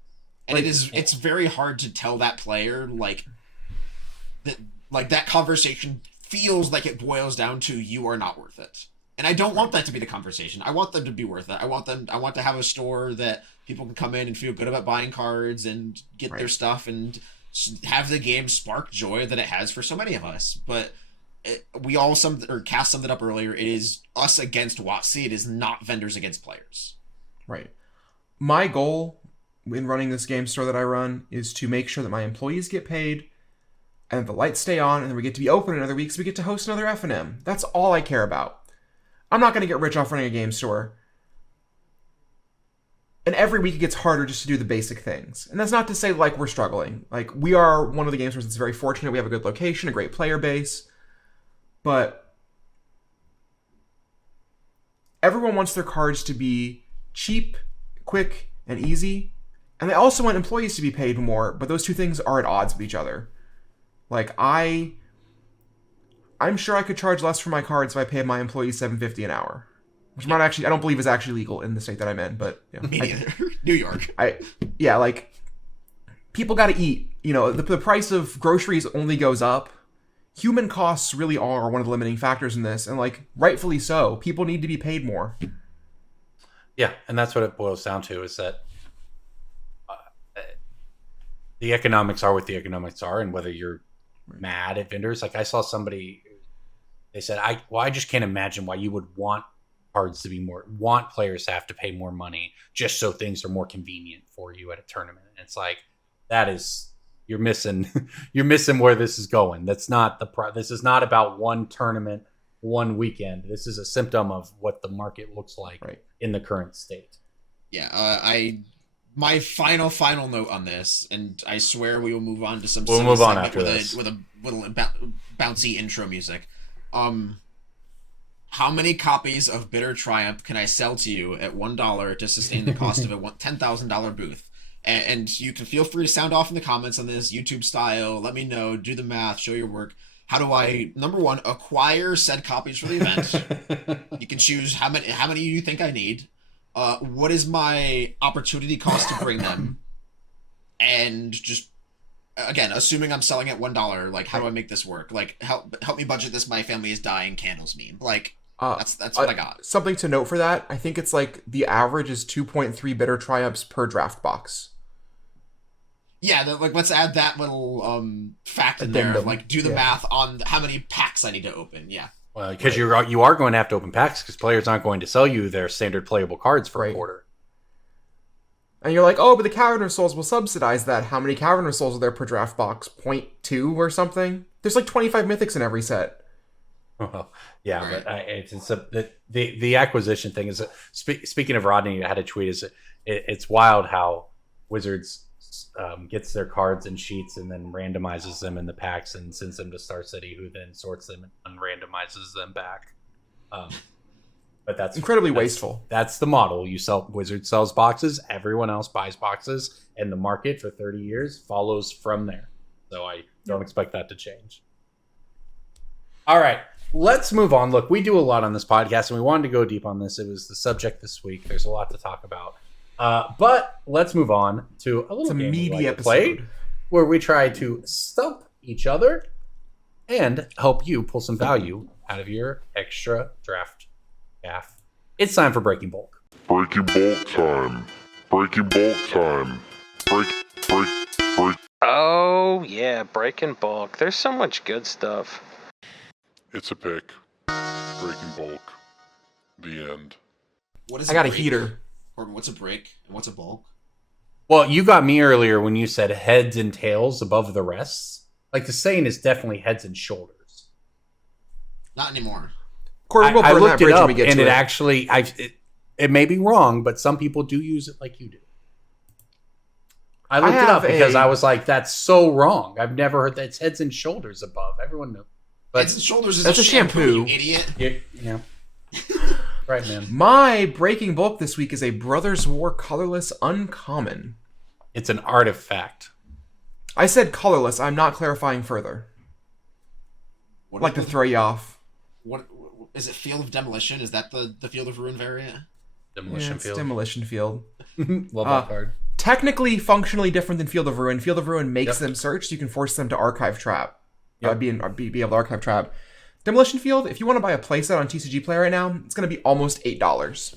and it's very hard to tell that player that conversation feels like it boils down to you are not worth it. And I don't want that to be the conversation. I want them to be worth it. I want to have a store that people can come in and feel good about buying cards and get their stuff and have the game spark joy that it has for so many of us. But Cass summed it up earlier. It is us against WotC. It is not vendors against players. Right. My goal in running this game store that I run is to make sure that my employees get paid and the lights stay on and then we get to be open another week so we get to host another F&M. That's all I care about. I'm not going to get rich off running a game store. And every week it gets harder just to do the basic things. And that's not to say, like, we're struggling. Like, we are one of the game stores that's very fortunate. We have a good location, a great player base. But everyone wants their cards to be cheap, quick, and easy. And they also want employees to be paid more, but those two things are at odds with each other. Like, I'm sure I could charge less for my cards if I paid my employees $7.50 an hour, which I don't believe is actually legal in the state that I'm in. But Me neither. New York. Like, people got to eat. You know, the price of groceries only goes up. Human costs really are one of the limiting factors in this, and like rightfully so. People need to be paid more. Yeah, and that's what it boils down to: is that the economics are what the economics are, and whether you're mad at vendors, like I saw somebody. They said, I just can't imagine why you would want cards to be want players to have to pay more money just so things are more convenient for you at a tournament. And it's like, you're missing where this is going. That's not this is not about one tournament, one weekend. This is a symptom of what the market looks like in the current state. Yeah. My final note on this, and I swear we will move on to some. We'll move on after this with a little bouncy intro music. How many copies of Bitter Triumph can I sell to you at $1 to sustain the cost of a $10,000 booth? And you can feel free to sound off in the comments on this, YouTube style. Let me know. Do the math. Show your work. How do I, number one, acquire said copies for the event? You can choose how many you think I need. What is my opportunity cost to bring them? And just, again, assuming I'm selling at $1, like, how do I make this work? Like, help me budget this. My family is dying candles meme. Like, that's what I got. Something to note for that. I think it's like the average is 2.3 Bitter Triumphs per draft box. Yeah, let's add that little fact in there. Like, do the math on how many packs I need to open. Yeah. Well, because you are going to have to open packs because players aren't going to sell you their standard playable cards for a quarter. And you're like, oh, but the Cavern of Souls will subsidize that. How many Cavern of Souls are there per draft box? 0.2 or something? There's like 25 mythics in every set. Well, yeah, but the acquisition thing is. Speaking of Rodney, I had a tweet. It's wild how Wizards gets their cards and sheets and then randomizes them in the packs and sends them to Star City, who then sorts them and randomizes them back. But that's incredibly wasteful. That's the model. Wizard sells boxes, everyone else buys boxes, and the market for 30 years follows from there. So I don't expect that to change. All right, let's move on. Look, we do a lot on this podcast, and we wanted to go deep on this. It was the subject this week. There's a lot to talk about. But let's move on to a little game meaty we like to episode play, where we try to stump each other and help you pull some value out of your extra draft gaff. It's time for Breaking Bulk. Breaking bulk time. Breaking bulk time. Break. Oh, yeah, breaking bulk. There's so much good stuff. It's a pick. Breaking bulk. The end. What is I got a break? heater. Corbin, what's a break and what's a bulk? Well, you got me earlier when you said heads and tails above the rest. Like, the saying is definitely heads and shoulders. Not anymore. Corbin, we'll I burn that looked it bridge when up, we get and to it it. actually, it may be wrong, but some people do use it like you do. I looked it up because I was like, that's so wrong. I've never heard that. It's heads and shoulders above. Everyone knows. But Heads and shoulders is that's a shampoo. you idiot. yeah. Right, man. My breaking bulk this week is a Brothers War colorless uncommon. It's an artifact. I said colorless. I'm not clarifying further. What I'd like to throw you off. What is it? Field of Demolition? Is that the Field of Ruin variant? Demolition It's field. Demolition Field. Love that card. Technically, functionally different than Field of Ruin. Field of Ruin makes Yep. them search, so you can force them to archive trap. Yep. Be able to archive trap. Demolition Field, if you want to buy a playset on TCG Play right now, it's going to be almost $8.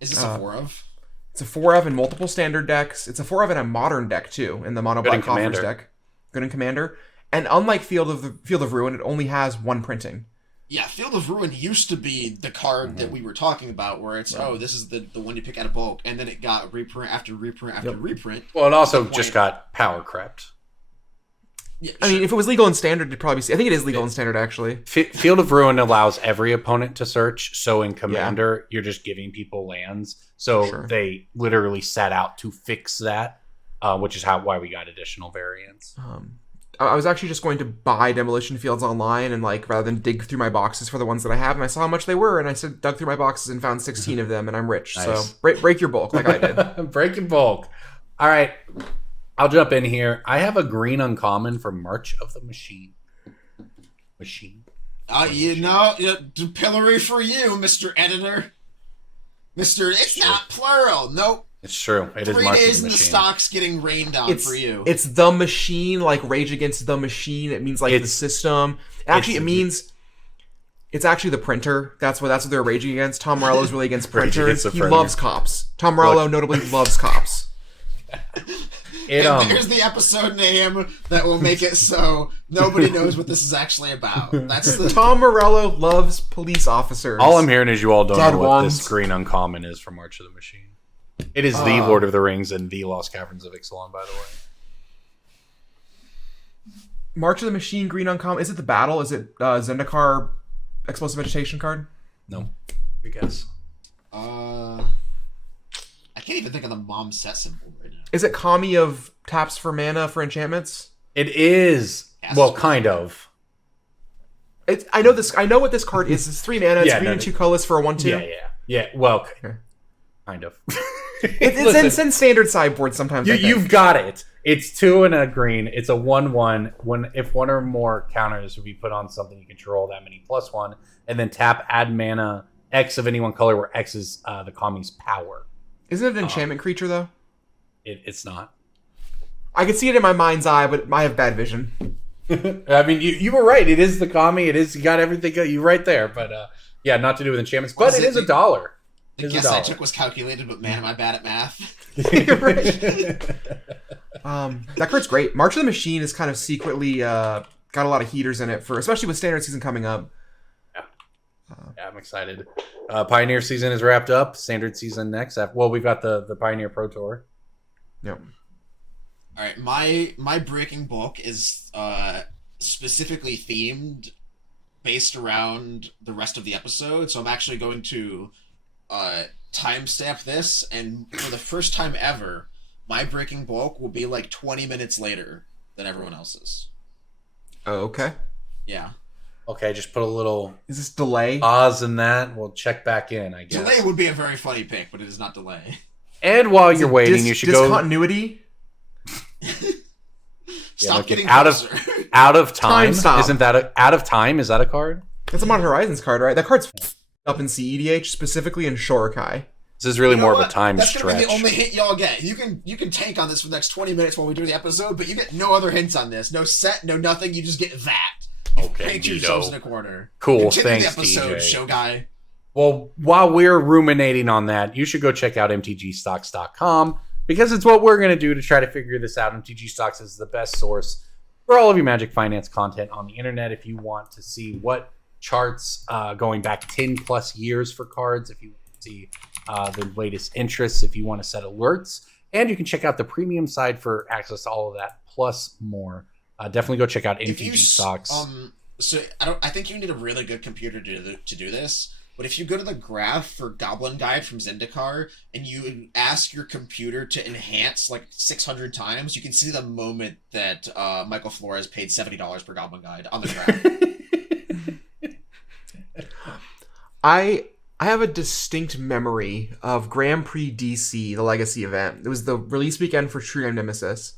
Is this a 4 of? It's a 4 of in multiple standard decks. It's a 4 of in a modern deck, too, in the Mono Good in Black Coffers Commander. deck. Good in Commander. And unlike Field of Ruin, it only has one printing. Yeah, Field of Ruin used to be the card that we were talking about, where it's this is the one you pick out of bulk, and then it got reprint after reprint after reprint. Well, it also Point. just got power crept. Yeah, I mean, if it was legal in standard, it'd probably be... I think it is legal in standard, actually. Field of Ruin allows every opponent to search. So in Commander, you're just giving people lands. So Sure. they literally set out to fix that, which is why we got additional variants. I was actually just going to buy Demolition Fields online and, like, rather than dig through my boxes for the ones that I have, and I saw how much they were, and I dug through my boxes and found 16 of them, and I'm rich. Nice. So break your bulk like I did. Breaking bulk. All right. I'll jump in here. I have a green uncommon for March of the Machine. Pillory for you, Mr. Editor. It's not plural. Nope. It's true. It is 3 March days of in the the Machine. stocks getting rained on for you. It's the machine, like Rage Against the Machine. It means, like, the system. Actually, it means... It's actually the printer. That's what they're raging against. Tom Morello's really against Rage printers. against the He printer. loves cops. Tom Morello notably loves cops. And there's the episode name that will make it so nobody knows what this is actually about. That's the Tom Morello loves police officers. All I'm hearing is you all don't Dead know what ones. this green uncommon is from March of the Machine. It is the Lord of the Rings and the Lost Caverns of Ixalan, by the way. March of the Machine, green uncommon. Is it the battle? Is it Zendikar Explosive Vegetation card? No. Good guess. I can't even think of the mom set symbol right now. Is it Kami of taps for mana for enchantments? It is. Yes. Well, kind of. I know this. I know what this card is. It's 3 mana. It's Yeah, green no, and 2 colors for a 1/2. Yeah. Well, Okay. kind of. It's in standard sideboard sometimes. I think. You've got it. It's 2 and a green. It's a 1/1. If one or more counters would be put on something, you control that many +1, and then tap, add mana X of any one color, where X is the Kami's power. Isn't it an enchantment creature though? It's not. I can see it in my mind's eye, but I have bad vision. I mean, you were right. It is the Kami. It is. You got everything. You right there. But yeah, not to do with enchantments. But it is $1. The guess I took was calculated, but man, am I bad at math. That card's great. March of the Machine is kind of secretly got a lot of heaters in it for, especially with standard season coming up. Yeah, I'm excited. Pioneer season is wrapped up. Standard season next. Well, we've got the Pioneer Pro Tour. Yep. All right, my breaking bulk is specifically themed based around the rest of the episode, so I'm actually going to timestamp this, and for the first time ever, my breaking bulk will be like 20 minutes later than everyone else's. Oh, okay. Yeah. Okay, just put a little Is this delay? pause in that. We'll check back in, I guess. Delay would be a very funny pick, but it is not delay. And while Is you're it waiting, you should go discontinuity? Stop look, getting out of- closer. out of time. Time stop. Isn't that out of time? Is that a card? That's a Modern Horizons card, right? That card's up in CEDH, specifically in Shorokai. This is really You know more of a what? time That's stretch. gonna be the only hint y'all get. You can tank on this for the next 20 minutes while we do the episode, but you get no other hints on this. No set, no nothing. You just get that. Okay, Paint yourselves in a corner. Cool, Continue thanks, the episode, DJ. show guy. Well, while we're ruminating on that, you should go check out mtgstocks.com because it's what we're going to do to try to figure this out. MTG Stocks is the best source for all of your Magic Finance content on the internet. If you want to see what charts going back 10 plus years for cards, if you want to see the latest interests, if you want to set alerts, and you can check out the premium side for access to all of that plus more. Definitely go check out If you MTG Stocks. So I think you need a really good computer to do this. But if you go to the graph for Goblin Guide from Zendikar and you ask your computer to enhance like 600 times, you can see the moment that Michael Flores paid $70 per Goblin Guide on the graph. I have a distinct memory of Grand Prix DC, the Legacy event. It was the release weekend for True Name Nemesis.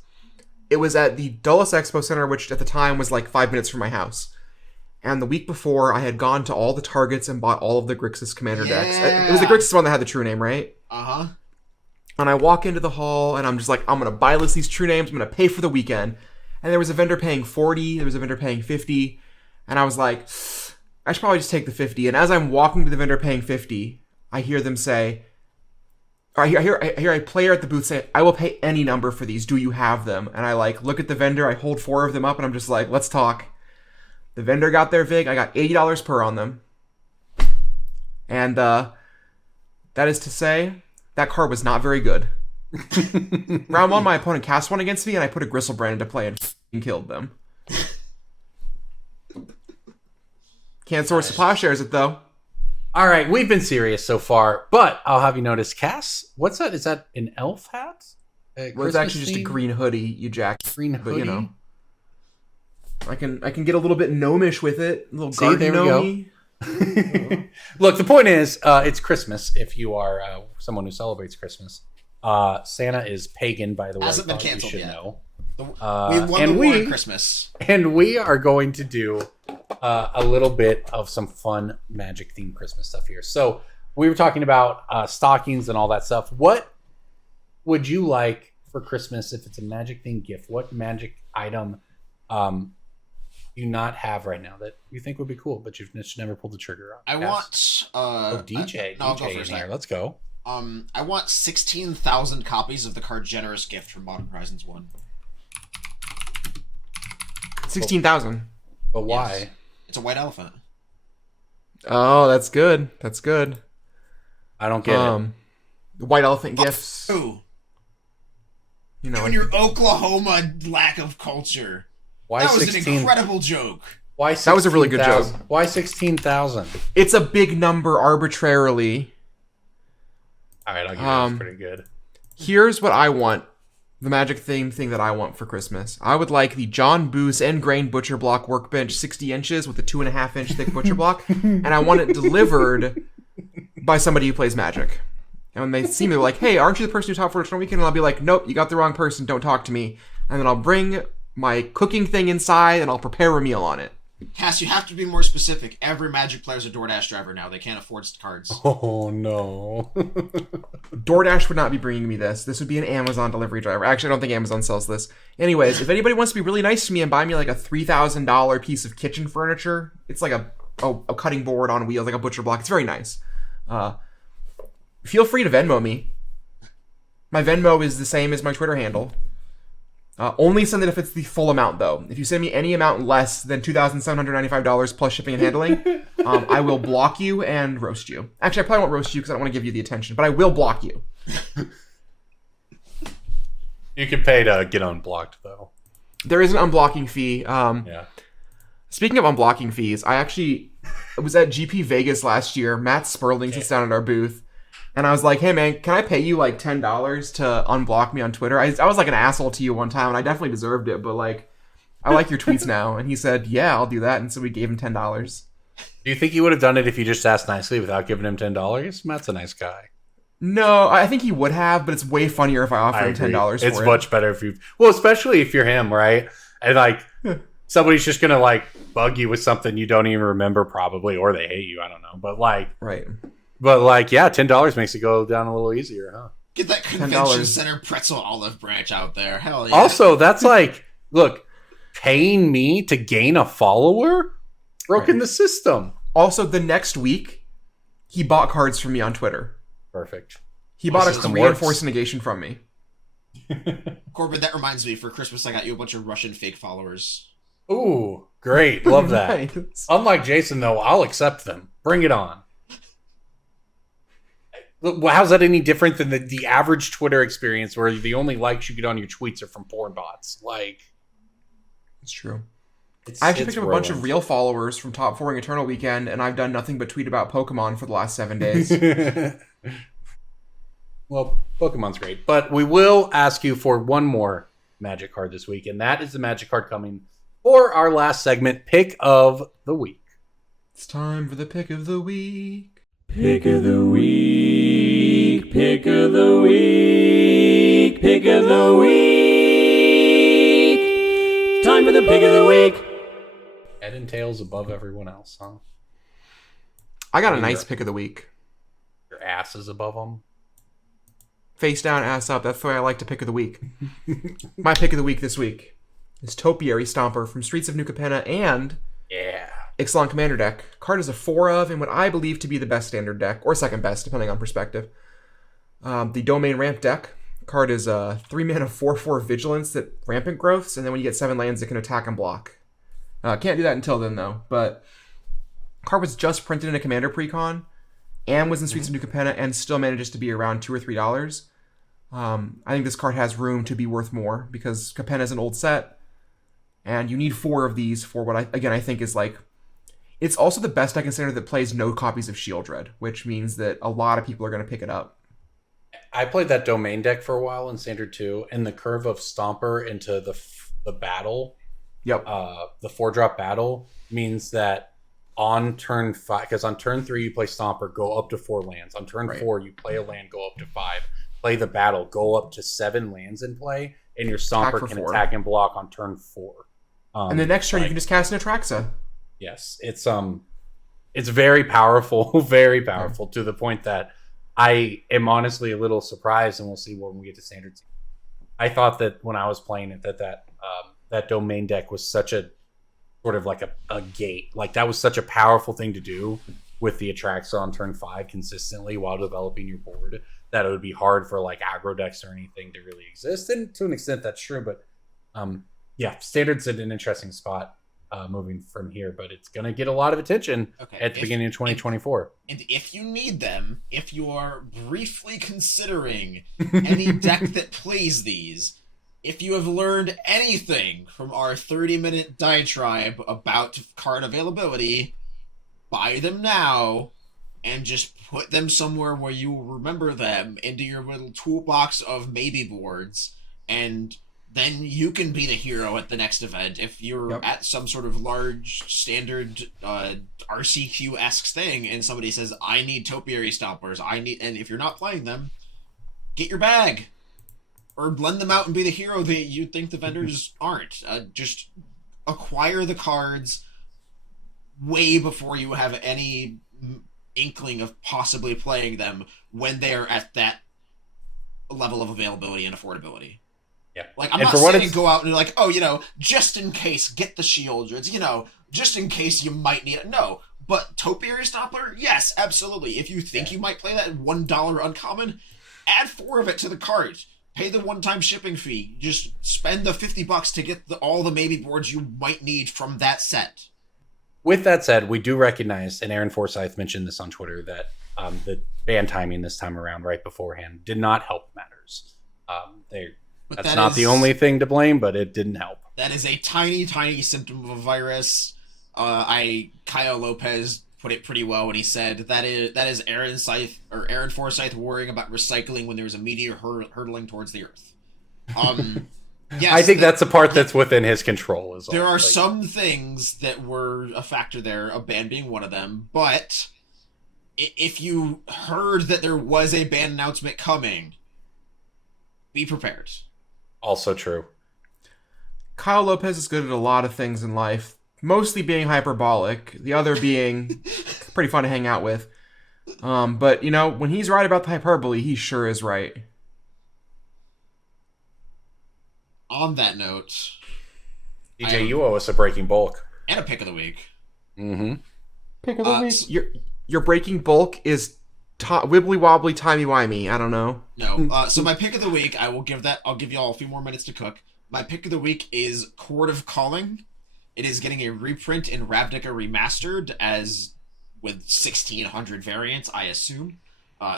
It was at the Dulles Expo Center, which at the time was like 5 minutes from my house. And the week before, I had gone to all the Targets and bought all of the Grixis Commander decks. It was the Grixis one that had the True Name, right? Uh-huh. And I walk into the hall, and I'm just like, I'm going to buy list these True Names. I'm going to pay for the weekend. And there was a vendor paying 40. There was a vendor paying 50. And I was like, I should probably just take the 50. And as I'm walking to the vendor paying 50, I hear them say, or I hear a player at the booth say, I will pay any number for these. Do you have them? And I like look at the vendor. I hold 4 of them up, and I'm just like, let's talk. The vendor got their VIG. I got $80 per on them. And that is to say, that card was not very good. Round 1, my opponent cast one against me, and I put a Gristlebrand into play and killed them. Can't source the plowshares it, though. All right, we've been serious so far, but I'll have you notice, Cass, what's that? Is that an elf hat? Well, it's actually just a green hoodie, you jack. Green hoodie? But, you know. I can get a little bit gnomish with it. A little garden there we gnome-y. Look, the point is, it's Christmas if you are someone who celebrates Christmas. Santa is pagan, by the way. Hasn't been thought you canceled should yet. know. We won the war on Christmas. And we are going to do a little bit of some fun Magic-themed Christmas stuff here. So we were talking about stockings and all that stuff. What would you like for Christmas if it's a Magic-themed gift? What Magic item do you not have right now that you think would be cool, but you've just never pulled the trigger on? I want DJ. I'll go DJ first. in here. Let's go. I want 16,000 copies of the card Generous Gift from Modern Horizons 1. 16,000. But why? Yes. It's a white elephant. Oh, that's good. That's good. I don't get it. White elephant gifts. Ooh. You know, Even your Oklahoma lack of culture. Why That was 16? an incredible joke. Why That was a really good 16,000? joke. Why 16,000? it's a big number arbitrarily. All right, I'll give you that's pretty good. Here's what I want. The Magic theme thing that I want for Christmas. I would like the John Booth end grain butcher block workbench, 60 inches with a 2.5 inch thick butcher block, and I want it delivered by somebody who plays Magic. And when they see me, they're like, "Hey, aren't you the person who taught for a weekend?" And I'll be like, "Nope, you got the wrong person. Don't talk to me." And then I'll bring my cooking thing inside, and I'll prepare a meal on it. Cass, you have to be more specific. Every Magic player's a DoorDash driver now. They can't afford cards. Oh no. DoorDash would not be bringing me this. This would be an Amazon delivery driver. Actually, I don't think Amazon sells this. Anyways, if anybody wants to be really nice to me and buy me like a $3,000 piece of kitchen furniture, it's like a cutting board on wheels, like a butcher block. It's very nice. Feel free to Venmo me. My Venmo is the same as my Twitter handle. Only send it if it's the full amount, though. If you send me any amount less than $2,795 plus shipping and handling, I will block you and roast you. Actually, I probably won't roast you because I don't want to give you the attention, but I will block you. You can pay to get unblocked, though. There is an unblocking fee. Yeah. Speaking of unblocking fees, I was at GP Vegas last year. Matt Sperling sits down at our booth, And I was like, hey man, can I pay you like $10 to unblock me on Twitter? I was like an asshole to you one time, and I definitely deserved it, but like, I like your tweets now. And he said, yeah, I'll do that. And so we gave him $10. Do you think he would have done it if you just asked nicely without giving him $10? Matt's a nice guy. No, I think he would have, but it's way funnier if I offer him $10 for it. It's much better if you... Well, especially if you're him, right? And like, somebody's just going to like bug you with something you don't even remember probably, or they hate you, I don't know. But like... Right. But like, yeah, $10 makes it go down a little easier, huh? Get that convention center pretzel olive branch out there. Hell yeah. Also, that's like, look, paying me to gain a follower? Broken the system. Also, the next week, he bought cards from me on Twitter. Perfect. He bought a reinforced negation from me. Corbin, that reminds me, for Christmas I got you a bunch of Russian fake followers. Ooh, great. Love that. Nice. Unlike Jason, though, I'll accept them. Bring it on. How's that any different than the average Twitter experience where the only likes you get on your tweets are from porn bots? Like, it's true. I actually picked up a bunch of real followers from Top 4ing Eternal Weekend, and I've done nothing but tweet about Pokemon for the last 7 days. Well, Pokemon's great. But we will ask you for one more Magic card this week, and that is the Magic card coming for our last segment, Pick of the Week. It's time for the Pick of the Week. Pick of the week, pick of the week, pick of the week. Time for the pick of the week. Head and tails above everyone else, huh? I got a nice Pick of the Week. Your ass is above them. Face down, ass up. That's the way I like to Pick of the Week. My Pick of the Week this week is Topiary Stomper from Streets of New Capenna and Ixalan Commander deck. Card is a 4 of in what I believe to be the best standard deck, or second best, depending on perspective. The Domain Ramp deck. Card is a 3-mana 4/4 Vigilance that rampant growths, and then when you get 7 lands, it can attack and block. Can't do that until then, though. But card was just printed in a Commander Precon, and was in Streets of New Capenna, and still manages to be around $2 or $3. I think this card has room to be worth more, because Capenna is an old set, and you need 4 of these for what I think is like... It's also the best deck in Standard that plays no copies of Shieldred, which means that a lot of people are going to pick it up. I played that Domain deck for a while in Standard 2, and the curve of Stomper into the battle, the 4-drop battle, means that on turn 5, because on turn 3 you play Stomper, go up to 4 lands. On turn 4 you play a land, go up to 5. Play the battle, go up to 7 lands in play, and your Stomper can attack and block on turn 4. And the next turn you can just cast an Atraxa. Yes, it's very powerful, very powerful, to the point that I am honestly a little surprised, and we'll see when we get to Standard. I thought that when I was playing it, that Domain deck was such a sort of like a gate. Like, that was such a powerful thing to do with the Atraxa on turn 5 consistently while developing your board, that it would be hard for like aggro decks or anything to really exist. And to an extent, that's true. But yeah, Standard's in an interesting spot moving from here, but it's going to get a lot of attention at the beginning of 2024. And if you need them, if you are briefly considering any deck that plays these, if you have learned anything from our 30-minute diatribe about card availability, buy them now and just put them somewhere where you will remember them into your little toolbox of maybe boards, and then you can be the hero at the next event. If you're at some sort of large standard RCQ-esque thing and somebody says, I need Topiary Stompers, and if you're not playing them, get your bag. Or blend them out and be the hero that you think the vendors aren't. Just acquire the cards way before you have any inkling of possibly playing them when they're at that level of availability and affordability. Yeah. Like, I'm not saying go out and like, just in case, get the Shieldreds, just in case you might need it. No, but Topiary Stomper, yes, absolutely. If you think you might play that $1 uncommon, add 4 of it to the cart. Pay the one-time shipping fee. Just spend the $50 to get all the maybe boards you might need from that set. With that said, we do recognize, and Aaron Forsyth mentioned this on Twitter, that the ban timing this time around right beforehand did not help matters. That's not the only thing to blame, but it didn't help. That is a tiny, tiny symptom of a virus. Caio Lopez put it pretty well when he said that is Aaron Forsyth worrying about recycling when there's a meteor hurtling towards the Earth. Yes, I think that's the part that's within his control. There are some things that were a factor there, a ban being one of them, but if you heard that there was a ban announcement coming, be prepared. Also true. Kyle Lopez is good at a lot of things in life, mostly being hyperbolic, the other being pretty fun to hang out with. But, when he's right about the hyperbole, he sure is right. On that note... DJ, you owe us a breaking bulk. And a pick of the week. Mm-hmm. Pick of the week? Your breaking bulk is wibbly wobbly timey wimey. I don't know. No. So my pick of the week, I'll give you all a few more minutes to cook. My pick of the week is Court of Calling. It is getting a reprint in Ravnica Remastered, as with 1,600 variants, I assume.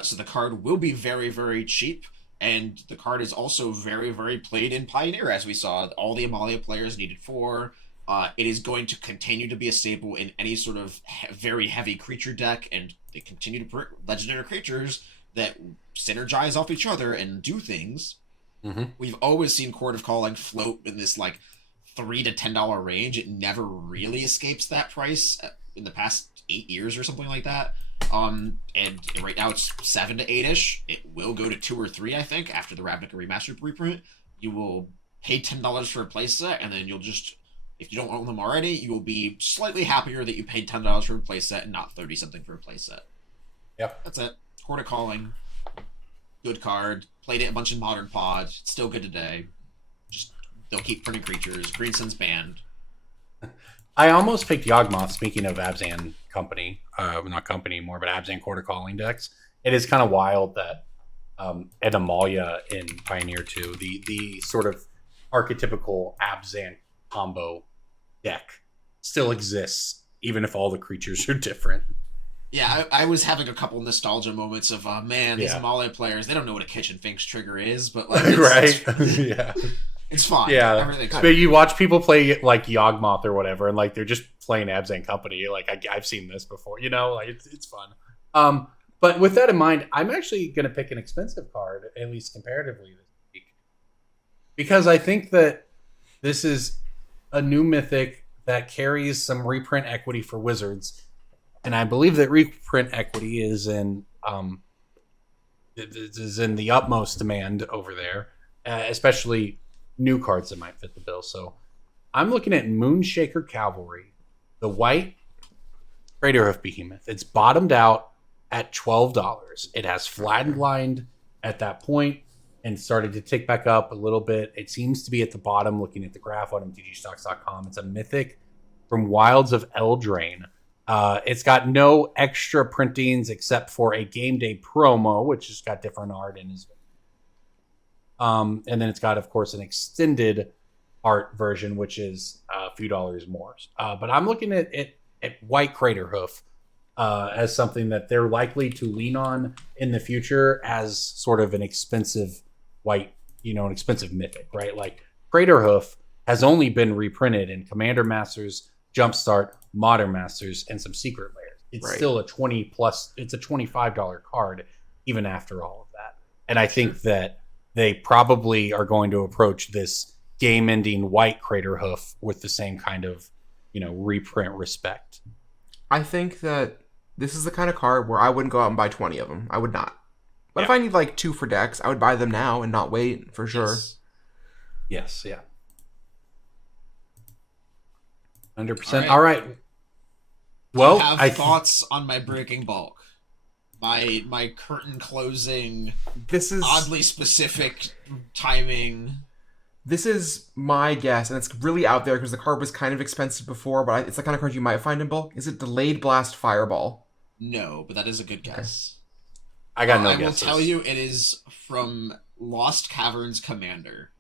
So the card will be very, very cheap, and the card is also very, very played in Pioneer, as we saw. All the Amalia players needed 4. It is going to continue to be a staple in any sort of very heavy creature deck, and they continue to print legendary creatures that synergize off each other and do things. Mm-hmm. We've always seen Court of Calling float in this $3 to $10 range. It never really escapes that price in the past 8 years or something like that. And right now it's 7 to 8-ish. It will go to 2 or 3, I think, after the Ravnica Remastered reprint. You will pay $10 for a playset, and then you'll just, if you don't own them already, you will be slightly happier that you paid $10 for a playset and not 30-something for a playset. Yep. That's it. Court of Calling. Good card. Played it a bunch in Modern Pod. It's still good today. Just, they'll keep printing creatures. Greensun's banned. I almost picked Yawgmoth, speaking of Abzan company. Not company anymore, but Abzan Court of Calling decks. It is kind of wild that Ed Amalia in Pioneer 2, the sort of archetypical Abzan combo deck, still exists, even if all the creatures are different. Yeah, I was having a couple nostalgia moments of, these Amalia players, they don't know what a Kitchen Finks trigger is, but right? Yeah. It's fine. Yeah. Everything's fine. But you watch people play Yawgmoth or whatever, and they're just playing Abzan Company. I've seen this before, it's fun. But with that in mind, I'm actually going to pick an expensive card, at least comparatively this week, because I think that this is a new mythic that carries some reprint equity for Wizards. And I believe that reprint equity is in the utmost demand over there, especially new cards that might fit the bill. So I'm looking at Moonshaker Cavalry, the white Craterhoof Behemoth. It's bottomed out at $12. It has flatlined at that point and started to tick back up a little bit. It seems to be at the bottom, looking at the graph on mtgstocks.com. It's a mythic from Wilds of Eldraine. It's got no extra printings except for a game day promo, which has got different art in his. And then it's got, of course, an extended art version, which is a few dollars more. But I'm looking at White Craterhoof as something that they're likely to lean on in the future as sort of an expensive white, an expensive mythic, right? Like Craterhoof has only been reprinted in Commander Masters, Jumpstart, Modern Masters, and some secret layers. It's still a it's a $25 card even after all of that. And I think that they probably are going to approach this game-ending white Craterhoof with the same kind of, reprint respect. I think that this is the kind of card where I wouldn't go out and buy 20 of them. I would not. But if I need 2 for decks, I would buy them now and not wait, for sure. Yes, yeah. 100%. All right. Well, I have thoughts on my breaking bulk. My curtain closing. This is oddly specific timing. This is my guess, and it's really out there because the card was kind of expensive before, but it's the kind of card you might find in bulk. Is it Delayed Blast Fireball? No, but that is a good guess. I got no guesses. I will tell you, it is from Lost Caverns Commander.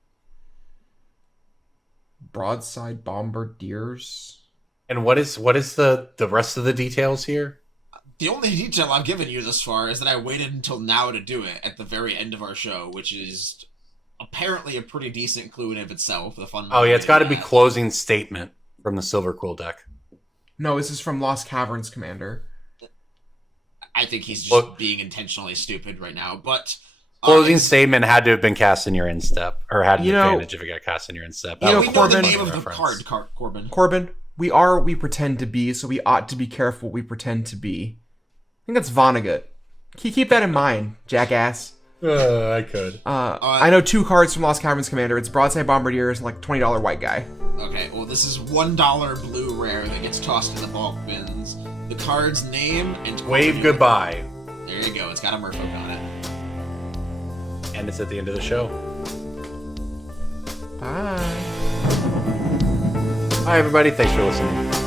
Broadside Bombardiers. And what is the rest of the details here? The only detail I've given you thus far is that I waited until now to do it at the very end of our show, which is apparently a pretty decent clue in of itself. The fun. Oh yeah, it's got to be closing statement from the Silver Quill deck. No, this is from Lost Caverns Commander. I think he's just Well- being intentionally stupid right now. But Closing statement had to have been cast in your instep, or had an You know- advantage if it got cast in your instep. You know, we know the Corbin- name of the reference. card, Corbin. Corbin, we are what we pretend to be, so we ought to be careful what we pretend to be. I think that's Vonnegut. Keep that in mind, jackass. I could. I know 2 cards from Lost Caverns Commander. It's Broadside Bombardiers and like $20 white guy. Okay, well, this is $1 blue rare that gets tossed in the bulk bins. The card's name and Wave goodbye. There you go. It's got a merfolk on it. And it's at the end of the show. Bye. Hi, everybody. Thanks for listening.